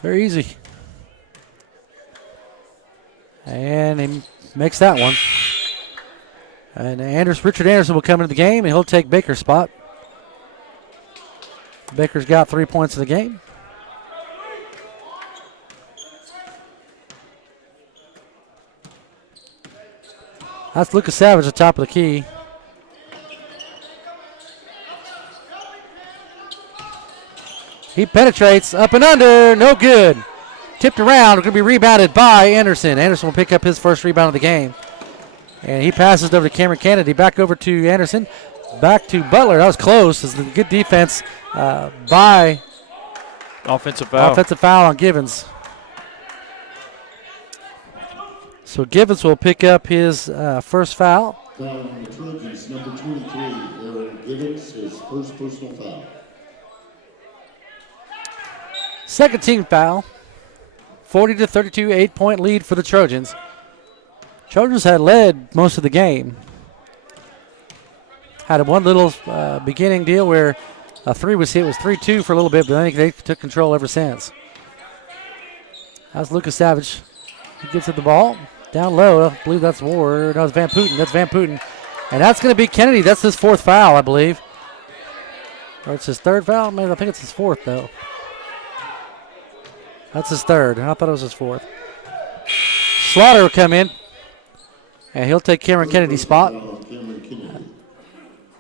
They're easy. And he makes that one. And Richard Anderson will come into the game, and he'll take Baker's spot. Baker's got 3 points in the game. That's Lucas Savage at the top of the key. He penetrates up and under, no good. Tipped around, going to be rebounded by Anderson. Anderson will pick up his first rebound of the game. And he passes it over to Cameron Kennedy. Back over to Anderson. Back to Butler. That was close. It's a good defense by Offensive foul. Offensive foul on Givens. So Givens will pick up his first foul. Foul on the Trojans, number 23, Aaron Givens, his first personal foul. Second team foul. 40-32, 8-point lead for the Trojans. Trojans had led most of the game. Had one little beginning deal where a three was hit. It was 3-2 for a little bit, but I think they took control ever since. That's Lucas Savage. He gets at the ball. Down low. I believe that's Ward. No, it's Van Putten. That's Van Putten. And that's going to be Kennedy. That's his fourth foul, I believe. Or it's his third foul? Man, I think it's his fourth, though. That's his third. I thought it was his fourth. Slaughter will come in. And he'll take Cameron Kennedy's spot.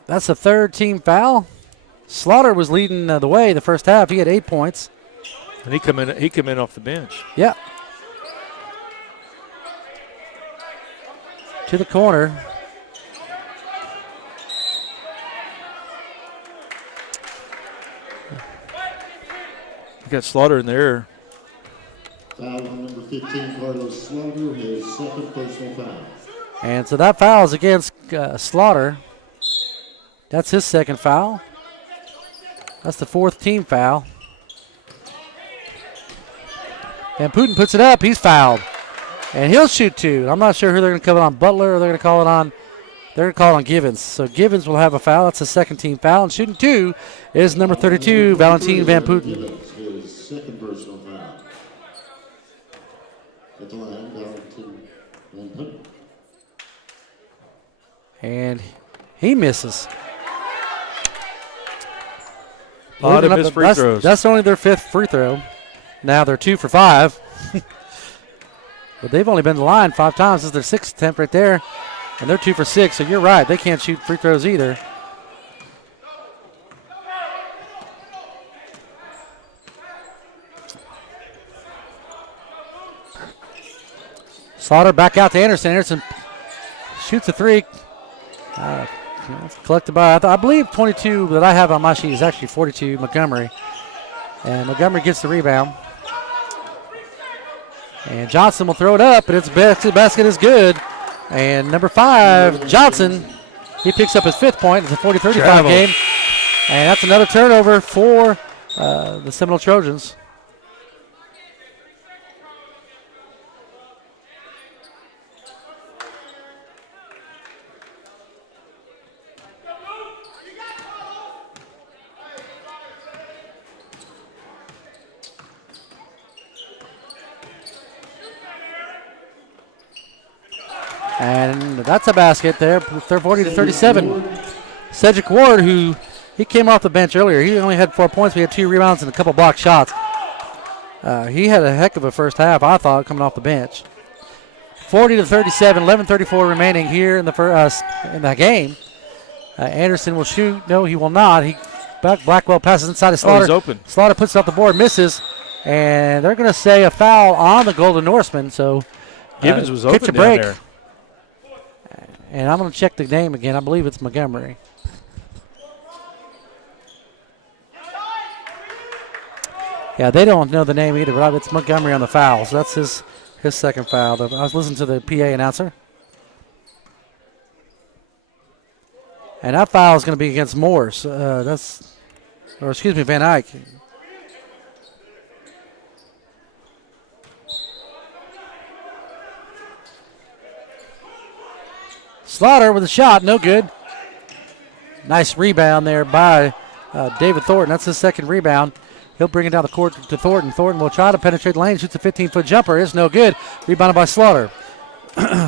That's the third team foul. Slaughter was leading the way the first half. He had 8 points. And he come in off the bench. Yeah. To the corner. You got Slaughter in there. Foul on number 15, Carlos Slaughter, his second personal foul. And so that foul is against Slaughter. That's his second foul. That's the fourth team foul. And Putin puts it up. He's fouled. And he'll shoot two. I'm not sure who they're going to call it on, Butler, or they're going to call it on. They're going to call it on Givens. So Givens will have a foul. That's the second team foul. And shooting two is number 32, Valentin Van Putten. Givens, his second personal foul. At the line, Valentin Van Putten. And he misses. A lot of missed free throws. That's only their fifth free throw. Now they're 2 for 5. But they've only been to the line 5 times. This is their sixth attempt right there. And they're 2 for 6, so you're right. They can't shoot free throws either. Slaughter back out to Anderson. Anderson shoots a three. It's collected by, I believe 22 that I have on my sheet is actually 42, Montgomery. And Montgomery gets the rebound. And Johnson will throw it up, and the basket is good. And number 5, Johnson, he picks up his 5th point. It's a 40-35 game. And that's another turnover for the Seminole Trojans. And that's a basket there. They're 40-37. Cedric Ward, who he came off the bench earlier. He only had 4 points. We had 2 rebounds and a couple blocked shots. He had a heck of a first half, I thought, coming off the bench. 40-37, 11:34 remaining here in the game. Anderson will shoot. No, he will not. Blackwell passes inside of Slaughter. He's open. Slaughter puts it off the board, misses, and they're going to say a foul on the Golden Norseman. So Givens was catch open a break. down there. And I'm going to check the name again. I believe it's Montgomery. Yeah, they don't know the name either, but it's Montgomery on the foul. So that's his second foul. I was listening to the PA announcer. And that foul is going to be against Morse. Van Eyck. Slaughter with a shot, no good. Nice rebound there by David Thornton. That's his second rebound. He'll bring it down the court to Thornton. Thornton will try to penetrate the lane, shoots a 15-foot jumper. It's no good. Rebounded by Slaughter.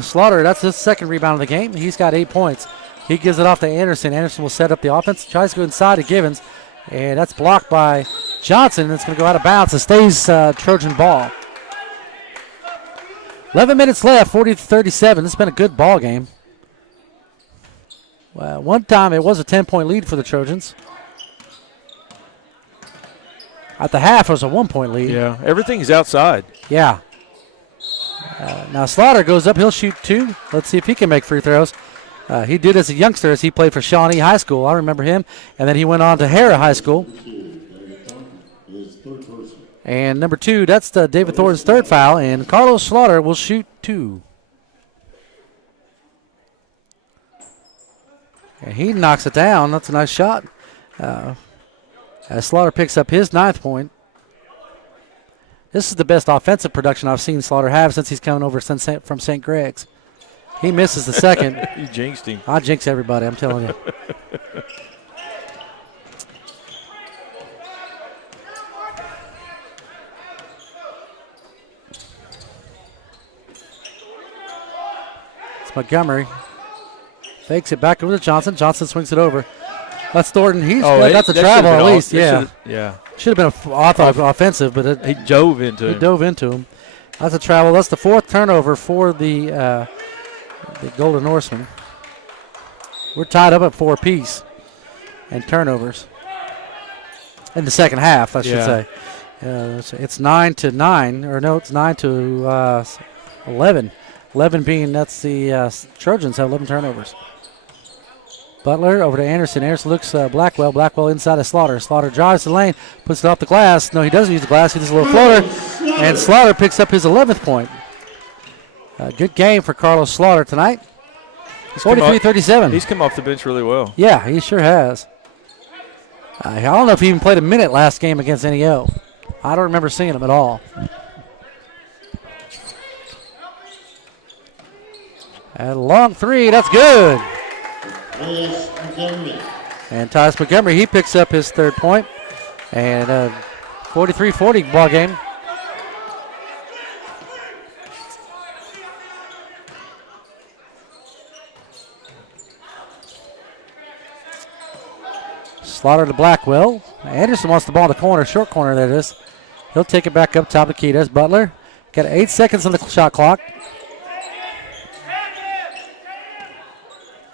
Slaughter, that's his second rebound of the game. He's got 8 points. He gives it off to Anderson. Anderson will set up the offense. Tries to go inside to Givens. And that's blocked by Johnson. It's going to go out of bounds. It stays Trojan ball. 11 minutes left, 40-37. It's been a good ball game. Well, one time it was a 10-point lead for the Trojans. At the half, it was a 1-point lead. Yeah, everything's outside. Yeah. Now Slaughter goes up. He'll shoot 2. Let's see if he can make free throws. He did as a youngster as he played for Shawnee High School. I remember him. And then he went on to Hara High School. And number 2, that's David Thornton's third foul. And Carlos Slaughter will shoot 2. And he knocks it down. That's a nice shot. As Slaughter picks up his 9th point. This is the best offensive production I've seen Slaughter have since he's coming over from St. Greg's. He misses the second. You jinxed him. I jinx everybody, I'm telling you. It's Montgomery. Fakes it back over to Johnson. Johnson swings it over. That's Thornton. That's a travel at least. Yeah. Should have been offensive, but he dove into him. That's a travel. That's the 4th turnover for the Golden Norsemen. We're tied up at 4 apiece and turnovers in the second half, I should say. It's 9-9, or no, it's 9-11. 11 being that's the Trojans have 11 turnovers. Butler over to Anderson. Anderson looks Blackwell. Blackwell inside of Slaughter. Slaughter drives the lane, puts it off the glass. No, he doesn't use the glass. He does a little floater. And Slaughter picks up his 11th point. Good game for Carlos Slaughter tonight. 43-37. He's come off the bench really well. Yeah, he sure has. I don't know if he even played a minute last game against NEO. I don't remember seeing him at all. And a long 3. That's good. And Tyus Montgomery, he picks up his 3rd point. And 43-40 ball game. Slaughter to Blackwell. Anderson wants the ball in the corner, short corner that is. He'll take it back up top of the key. There's Butler. Got 8 seconds on the shot clock.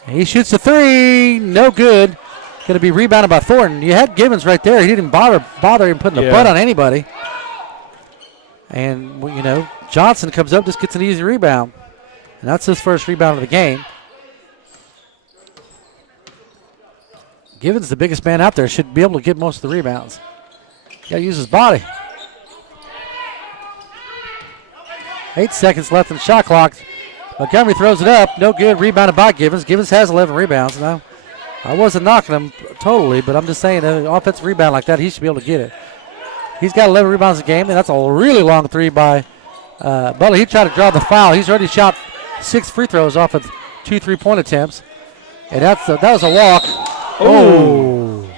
He shoots the 3. No good. Going to be rebounded by Thornton. You had Givens right there. He didn't bother him putting the butt on anybody. And, Johnson comes up, just gets an easy rebound. And that's his first rebound of the game. Givens, the biggest man out there, should be able to get most of the rebounds. Got to use his body. 8 seconds left in the shot clock. Montgomery throws it up. No good. Rebounded by Givens. Givens has 11 rebounds. Now, I wasn't knocking him totally, but I'm just saying an offensive rebound like that, he should be able to get it. He's got 11 rebounds a game, and that's a really long 3 by Butler. He tried to draw the foul. He's already shot 6 free throws off of 2 3-point attempts. And that was a walk. Oh.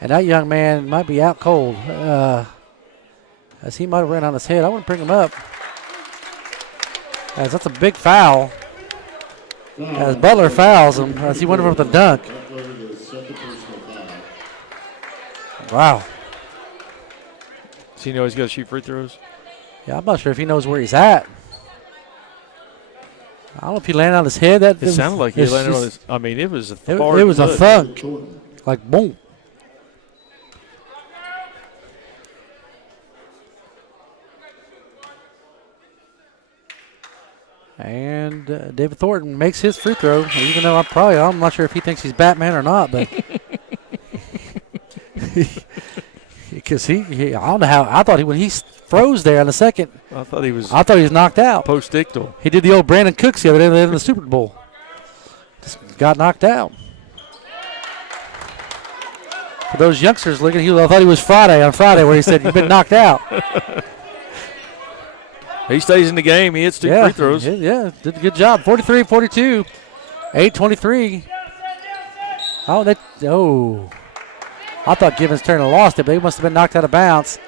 And that young man might be out cold. As he might have ran on his head. I wouldn't bring him up. As that's a big foul. As Butler fouls him as he went over with the dunk. Wow. Does he know he's got to shoot free throws? Yeah, I'm not sure if he knows where he's at. I don't know if he landed on his head. It sounded like he landed on his. I mean, it was a it was a thunk. Like boom. And David Thornton makes his free throw, even though I'm not sure if he thinks he's Batman or not, but because I don't know how. I thought when he froze there in the second, I thought he was knocked out. Post-ictal. He did the old Brandon Cooks the other day in the Super Bowl. Just got knocked out. For those youngsters looking, I thought he was on Friday where he said, "You've been knocked out." He stays in the game. He hits 2 free throws. Yeah, did a good job. 43-42, 8:23. I thought Givens turned and lost it, but he must have been knocked out of bounds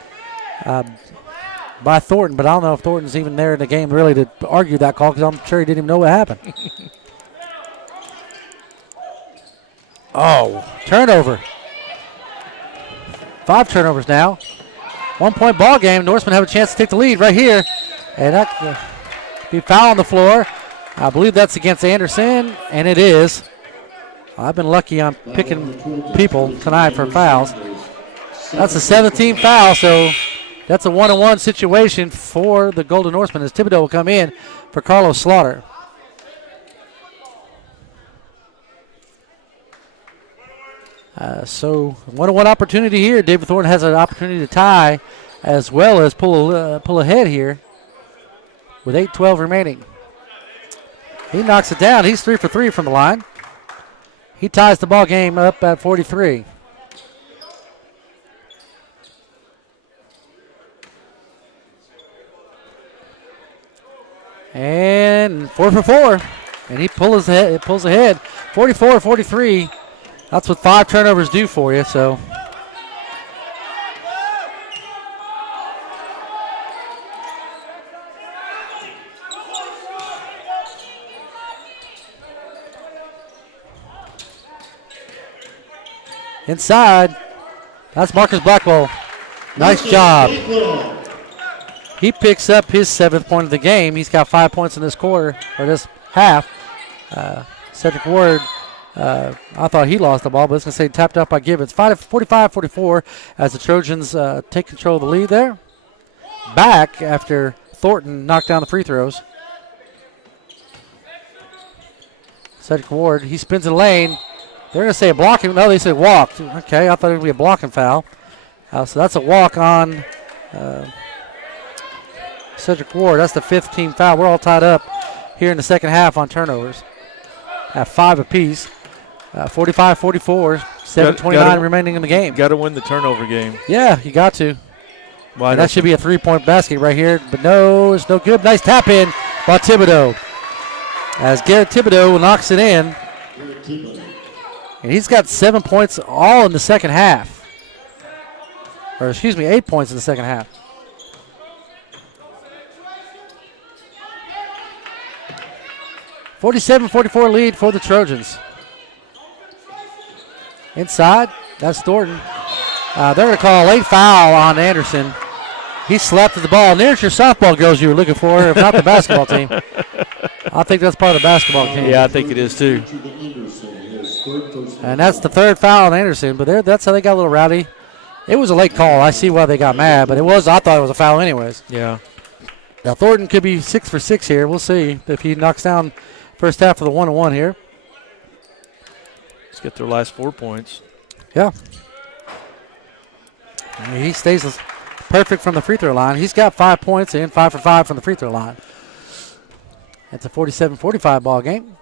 by Thornton. But I don't know if Thornton's even there in the game really to argue that call because I'm sure he didn't even know what happened. Turnover. 5 turnovers now. 1 point ball game. Norseman have a chance to take the lead right here. And that be foul on the floor. I believe that's against Anderson, and it is. I've been lucky on picking people tonight for fouls. That's a 17th foul, so that's a 1-on-1 situation for the Golden Norsemen as Thibodeau will come in for Carlos Slaughter. So 1-on-1 opportunity here. David Thornton has an opportunity to tie as well as pull ahead here with 8:12 remaining. He knocks it down. He's 3 for 3 from the line. He ties the ball game up at 43. And 4 for 4. And he pulls ahead. 44-43. That's what 5 turnovers do for you, so. Inside, that's Marcus Blackwell. Nice job. He picks up his 7th point of the game. He's got 5 points in this quarter, or this half. Cedric Ward, I thought he lost the ball, but it's going to say tapped out by Gibbons. 45-44 as the Trojans take control of the lead there. Back after Thornton knocked down the free throws. Cedric Ward, he spins in the lane. They're going to say a blocking. No, they said walked. Okay, I thought it would be a blocking foul. So that's a walk on Cedric Ward. That's the 5th team foul. We're all tied up here in the second half on turnovers at 5 apiece. 45-44, 7:29 remaining in the game. Got to win the turnover game. Yeah, you got to. And that should be a 3-point basket right here. But no, it's no good. Nice tap in by Thibodeau. As Garrett Thibodeau knocks it in. And he's got 7 points all in the second half. Or excuse me, 8 points in the second half. (47-44) lead for the Trojans. Inside, that's Thornton. They're going to call a late foul on Anderson. He slapped at the ball. And there's your softball girls you were looking for, if not the basketball team. I think that's part of the basketball team. Yeah, I think it is too. And that's the 3rd foul on Anderson, but that's how they got a little rowdy. It was a late call. I see why they got mad, but I thought it was a foul anyways. Yeah. Now Thornton could be 6 for 6 here. We'll see if he knocks down first half of the 1-on-1 here. Let's get their last 4 points. Yeah. He stays perfect from the free throw line. He's got 5 points and 5 for 5 from the free throw line. It's a 47-45 ball game.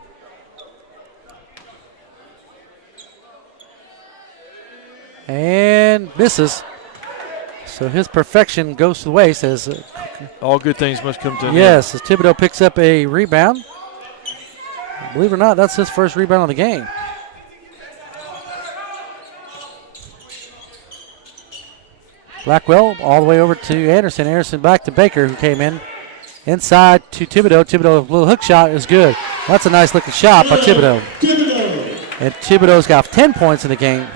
And misses. So his perfection goes to the waste as all good things must come to an end. Yes, as Thibodeau picks up a rebound. Believe it or not, that's his first rebound of the game. Blackwell all the way over to Anderson. Anderson back to Baker, who came in. Inside to Thibodeau. Thibodeau, a little hook shot is good. That's a nice looking shot by Thibodeau. And Thibodeau's got 10 points in the game.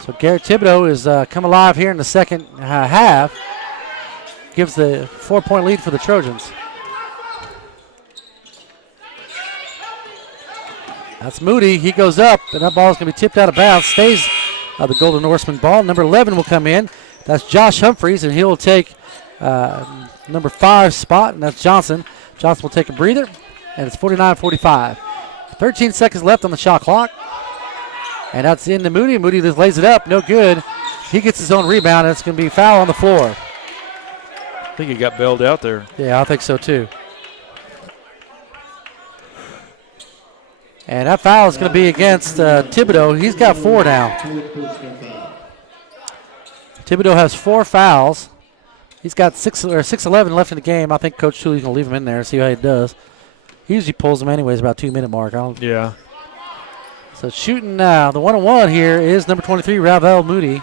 So Garrett Thibodeau is come alive here in the second half. Gives the 4-point lead for the Trojans. That's Moody. He goes up, and that ball is going to be tipped out of bounds. Stays the Golden Norseman ball. Number 11 will come in. That's Josh Humphreys, and he'll take number 5 spot, and that's Johnson. Johnson will take a breather, and it's 49-45. 13 seconds left on the shot clock. And that's into Moody. Moody just lays it up. No good. He gets his own rebound, and it's going to be foul on the floor. I think he got bailed out there. Yeah, I think so too. And that foul is going to be against Thibodeau. He's got 4 now. Thibodeau has 4 fouls. He's got 6:11 left in the game. I think Coach Tooley's going to leave him in there and see how he does. He usually pulls them anyways about 2-minute mark. Yeah. So shooting now, the 1-on-1 here is number 23, Ravel Moody.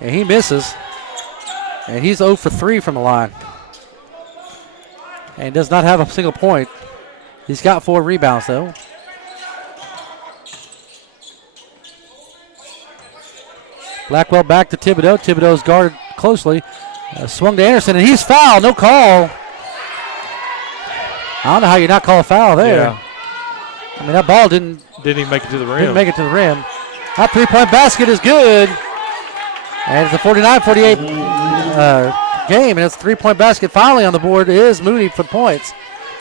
And he misses. And he's 0 for 3 from the line. And does not have a single point. He's got 4 rebounds, though. Blackwell back to Thibodeau. Thibodeau's guarded closely. Swung to Anderson, and he's fouled. No call. I don't know how you not call a foul there. Yeah. I mean, that ball didn't even make it to the rim. Didn't make it to the rim. That three-point basket is good. And it's a 49-48 game, and it's a three-point basket finally on the board is Moody for the points.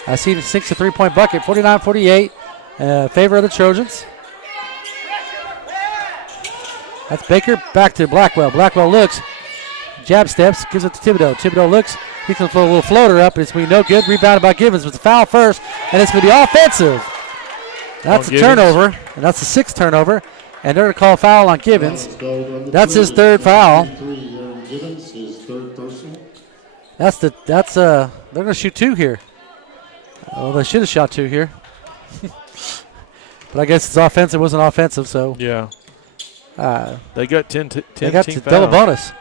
I see the 6 to 3-point bucket, 49-48, favor of the Trojans. That's Baker, back to Blackwell. Blackwell looks, jab steps, gives it to Thibodeau. Thibodeau looks, he's going to throw a little floater up, and it's going to be no good. Rebounded by Givens with the foul first, and it's going to be offensive. That's a turnover, and that's the 6th turnover, and they're going to call a foul on Givens. That's his 3rd foul. They're going to shoot 2 here. Well, they should have shot 2 here. But I guess it's offensive. It wasn't offensive, so. Yeah. They got 10 they got team double fouls. bonus.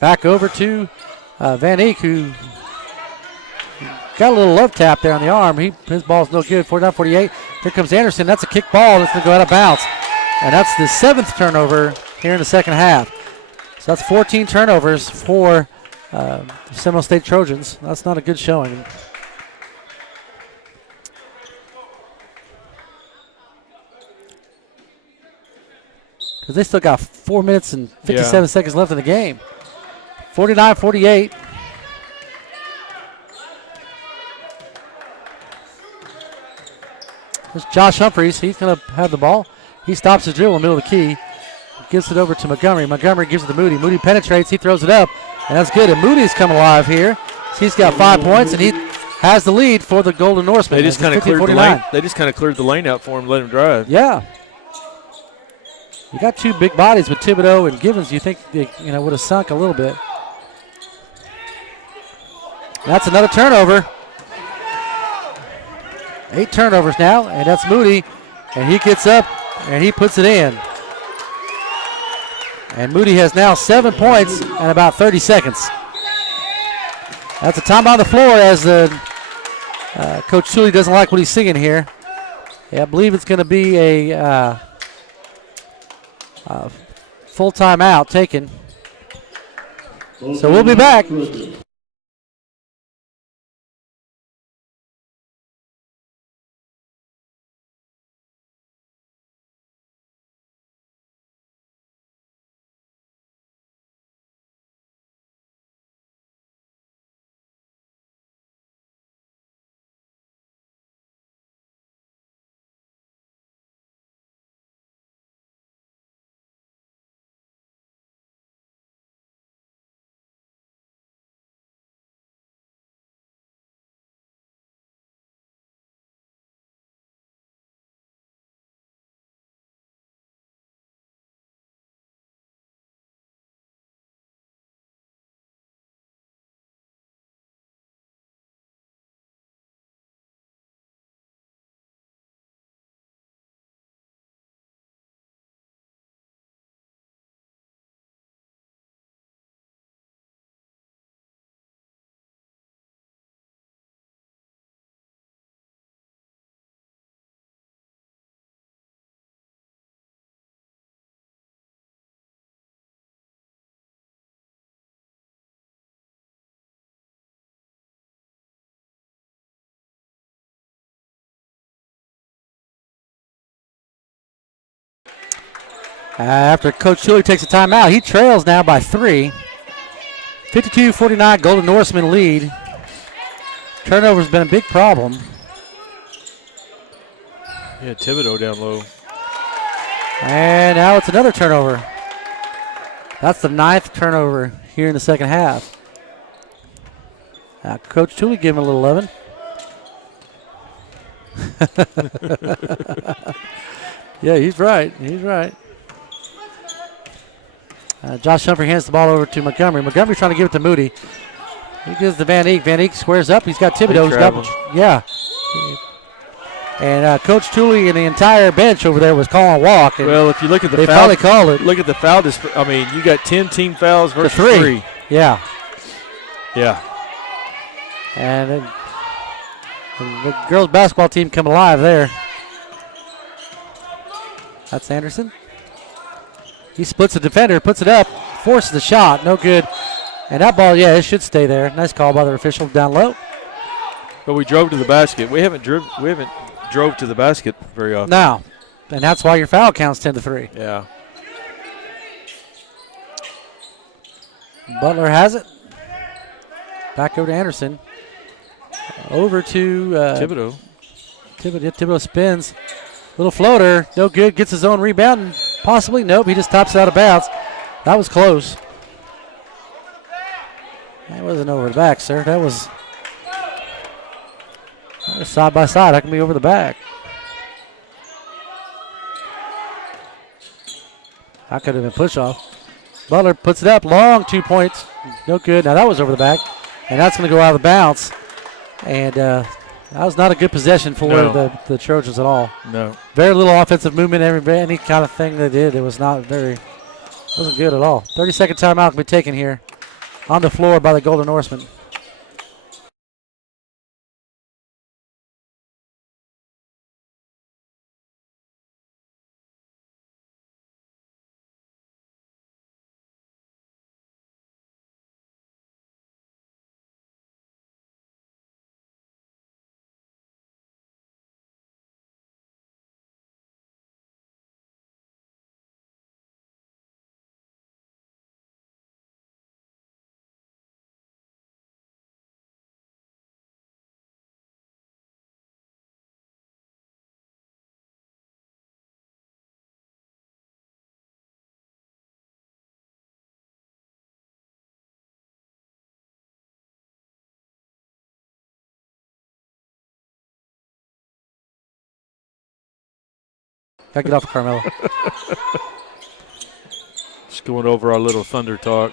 Back over to Van Eek, who got a little love tap there on the arm. His ball's no good. 49-48. Here comes Anderson. That's a kick ball that's going to go out of bounds. And that's the 7th turnover here in the second half. So that's 14 turnovers for the Seminole State Trojans. That's not a good showing. Because they still got 4 minutes and 57 seconds left in the game. 49-48. There's Josh Humphreys. He's going to have the ball. He stops his dribble in the middle of the key. Gives it over to Montgomery. Montgomery gives it to Moody. Moody penetrates. He throws it up. And that's good. And Moody's come alive here. He's got 5 points, and he has the lead for the Golden Norsemen. They just kind of cleared the lane. They just kind of cleared the lane out for him, let him drive. Yeah. You got 2 big bodies with Thibodeau and Givens. You think they would have sunk a little bit. That's another turnover. 8 turnovers now, and that's Moody. And he gets up, and he puts it in. And Moody has now 7 points and about 30 seconds. That's a timeout on the floor as Coach Tooley doesn't like what he's singing here. Yeah, I believe it's going to be a full timeout taken. So we'll be back. After Coach Tooley takes a timeout, he trails now by 3. 52-49, Golden Norsemen lead. Turnover's been a big problem. Yeah, Thibodeau down low. And now it's another turnover. That's the 9th turnover here in the second half. Coach Tooley gave him a little loving. Yeah, he's right. He's right. Josh Humphrey hands the ball over to Montgomery. Montgomery's trying to give it to Moody. He gives it to Van Eek. Van Eek squares up. He's got Thibodeau. Yeah. And Coach Tooley and the entire bench over there was calling a walk. Well, if you look at the they foul, finally called it. Look at the foul. I mean, you got 10 team fouls versus 3. Yeah. Yeah. And the girls basketball team come alive there. That's Anderson. He splits the defender, puts it up, forces the shot, no good. And that ball, yeah, it should stay there. Nice call by the official down low. But we drove to the basket. We haven't drove to the basket very often. No, and that's why your foul counts 10-3. Yeah. Butler has it. Back over to Anderson. Over to Thibodeau. Thibodeau spins. Little floater, no good. Gets his own rebound. And possibly, nope, he just tops it out of bounds. That was close. That wasn't over the back, sir. That was side by side. That can be over the back. That could have been push off. Butler puts it up, long 2 points. No good. Now that was over the back, and that's going to go out of bounds. And that was not a good possession for the Trojans at all. No. Very little offensive movement, any kind of thing they did. It was not wasn't good at all. 30-second timeout can be taken here on the floor by the Golden Norsemen. Got to get off of Carmelo. Just going over our little Thunder talk.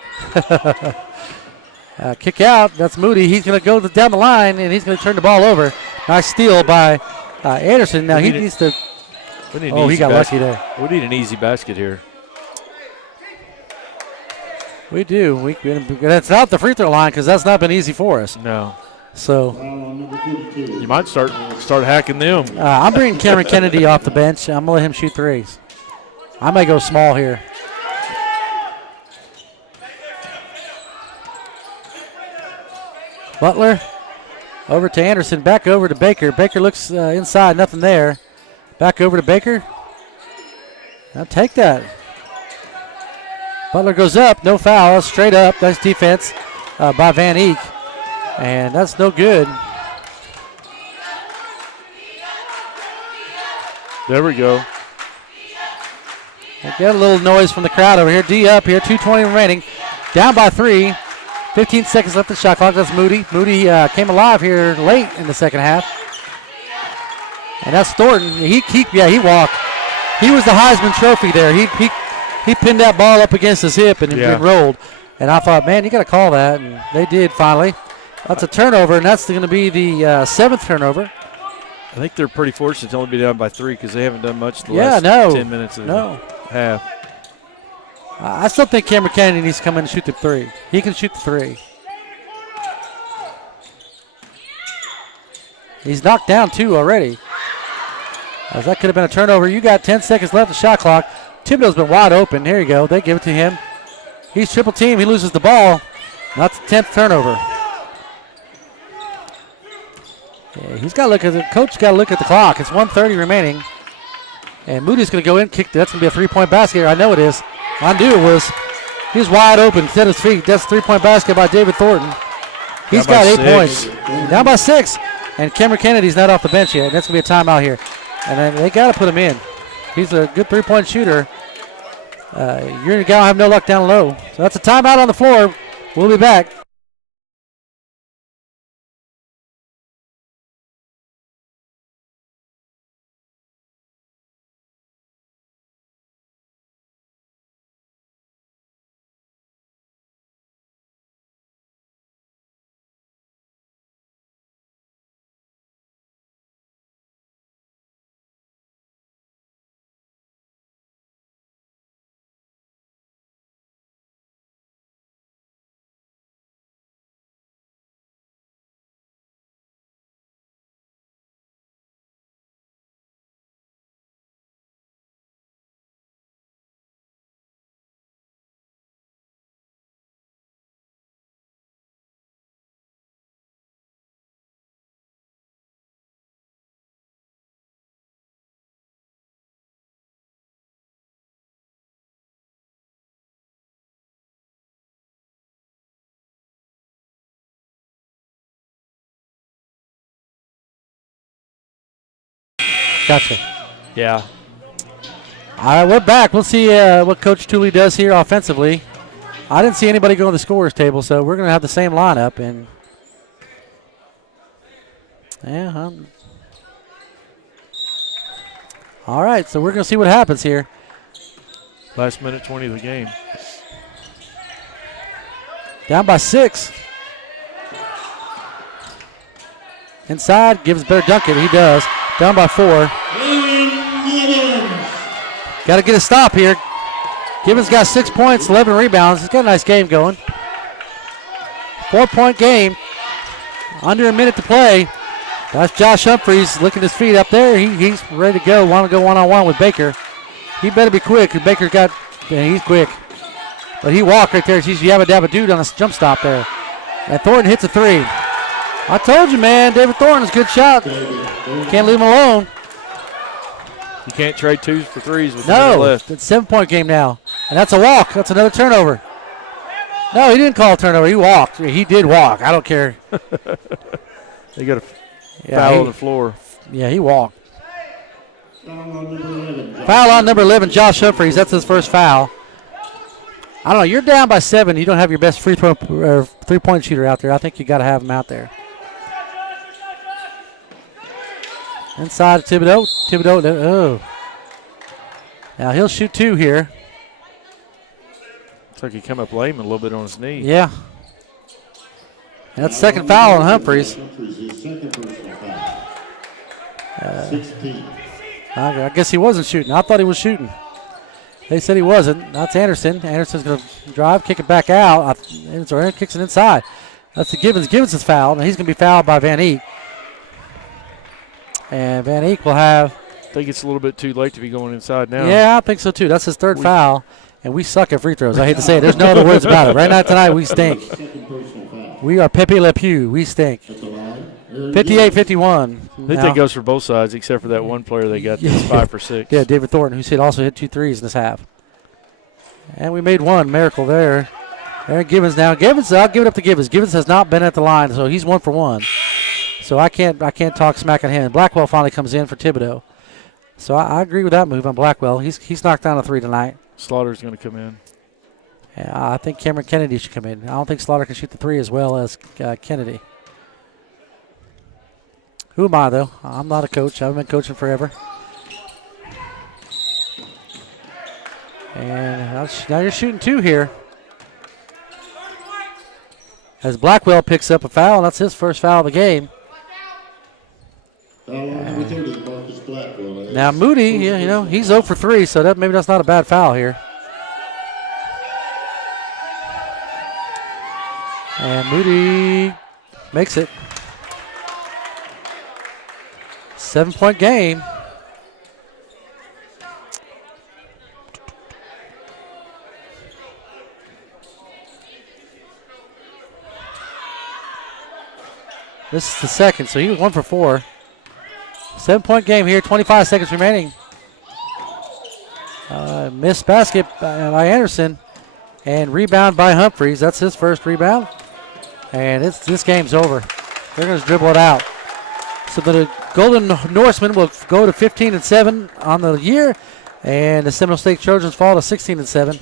Kick out. That's Moody. He's going to go down the line, and he's going to turn the ball over. Nice steal by Anderson. Now he needs to. Oh, he got lucky there. We need an easy basket here. We do. That's not the free throw line because that's not been easy for us. No. So you might start hacking them. I'm bringing Cameron Kennedy off the bench. I'm going to let him shoot threes. I may go small here. Butler over to Anderson. Back over to Baker. Baker looks inside. Nothing there. Back over to Baker. Now take that. Butler goes up. No foul. Straight up. Nice defense by Van Eek. And that's no good. There we go. We get a little noise from the crowd over here. D up here. 2:20 remaining. Down by 3. 15 seconds left in the shot clock. That's Moody. Moody came alive here late in the second half. And that's Thornton. He walked. He was the Heisman Trophy there. He pinned that ball up against his hip and rolled. And I thought, man, you got to call that. And they did finally. That's a turnover, and that's going to be the 7th turnover. I think they're pretty fortunate to only be down by 3 because they haven't done much the last 10 minutes of the half. I still think Cameron Kennedy needs to come in and shoot the 3. He can shoot the 3. He's knocked down 2 already. As that could have been a turnover. You got 10 seconds left of the shot clock. Thibodeau's been wide open. Here you go. They give it to him. He's triple team. He loses the ball. That's the 10th turnover. Yeah, he's got to look at the coach. Got to look at the clock. It's 1:30 remaining, and Moody's going to go in, kick. That's going to be a 3-point basket. I know it is. I knew it was. He was wide open, set his feet. That's a 3-point basket by David Thornton. He's got 8 points. Down by 6, and Cameron Kennedy's not off the bench yet. That's going to be a timeout here, and then they got to put him in. He's a good 3-point shooter. You're going to have no luck down low. So that's a timeout on the floor. We'll be back. Gotcha. Yeah. All right, we're back. We'll see what Coach Tooley does here offensively. I didn't see anybody go on the scorer's table, so we're going to have the same lineup. And yeah, all right, so we're going to see what happens here. Last minute 20 of the game. Down by 6. Inside, gives better dunk it. He does. Down by 4. Got to get a stop here. Gibbons got 6 points, 11 rebounds. He's got a nice game going. 4-point game. Under a minute to play. That's Josh Humphreys licking his feet up there. He's ready to go. Want to go one-on-one with Baker. He better be quick. Baker he's quick. But he walked right there. You have a dude on a jump stop there. And Thornton hits a 3. I told you, man. David Thornton's a good shot. Can't leave him alone. You can't trade 2s for 3s with No, left. it's a 7-point game now. And that's a walk. That's another turnover. No, he didn't call a turnover. He walked. He did walk. I don't care. They got a foul on the floor. Yeah, he walked. Foul on number 11, Josh Humphreys. That's his first foul. I don't know. You're down by 7. You don't have your best three-point shooter out there. I think you got to have him out there. Inside of Thibodeau. Oh. Now he'll shoot 2 here. Looks like he come up lame a little bit on his knee. Yeah. That's second foul on Humphreys. 16. I guess he wasn't shooting. I thought he was shooting. They said he wasn't. That's Anderson. Anderson's going to drive, kick it back out. Aaron kicks it inside. That's the Gibbons. Gibbons is fouled, and he's going to be fouled by Van Eek. And Van Eek will have. I think it's a little bit too late to be going inside now. Yeah, I think so too. That's his third foul, and we suck at free throws. I hate to say it. There's no other words about it. Right now tonight, we stink. We are Pepe Le Pew. We stink. 58-51. I think that goes for both sides, except for that one player they got that's 5 for 6. Yeah, David Thornton, who also hit 2 threes in this half. And we made one miracle there. Aaron Gibbons now. Gibbons, I'll give it up to Gibbons. Gibbons has not been at the line, so he's 1 for 1. So I can't talk smack on him. Blackwell finally comes in for Thibodeau. So I agree with that move on Blackwell. He's knocked down a 3 tonight. Slaughter's going to come in. Yeah, I think Cameron Kennedy should come in. I don't think Slaughter can shoot the 3 as well as Kennedy. Who am I, though? I'm not a coach. I haven't been coaching forever. And now you're shooting 2 here. As Blackwell picks up a foul, and that's his first foul of the game. Now Moody, he's 0 for 3, so maybe that's not a bad foul here. And Moody makes it. 7-point game. This is the second, so he was 1 for 4. 7-point game here, 25 seconds remaining. Missed basket by Anderson. And rebound by Humphreys. That's his first rebound. And this game's over. They're going to dribble it out. So the Golden Norsemen will go to 15-7 on the year. And the Seminole State Trojans fall to 16-7.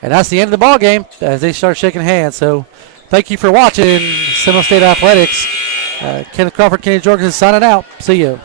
And that's the end of the ball game as they start shaking hands. So thank you for watching Seminole State Athletics. Kenneth Crawford, Kenny Jorgensen signing out. See you.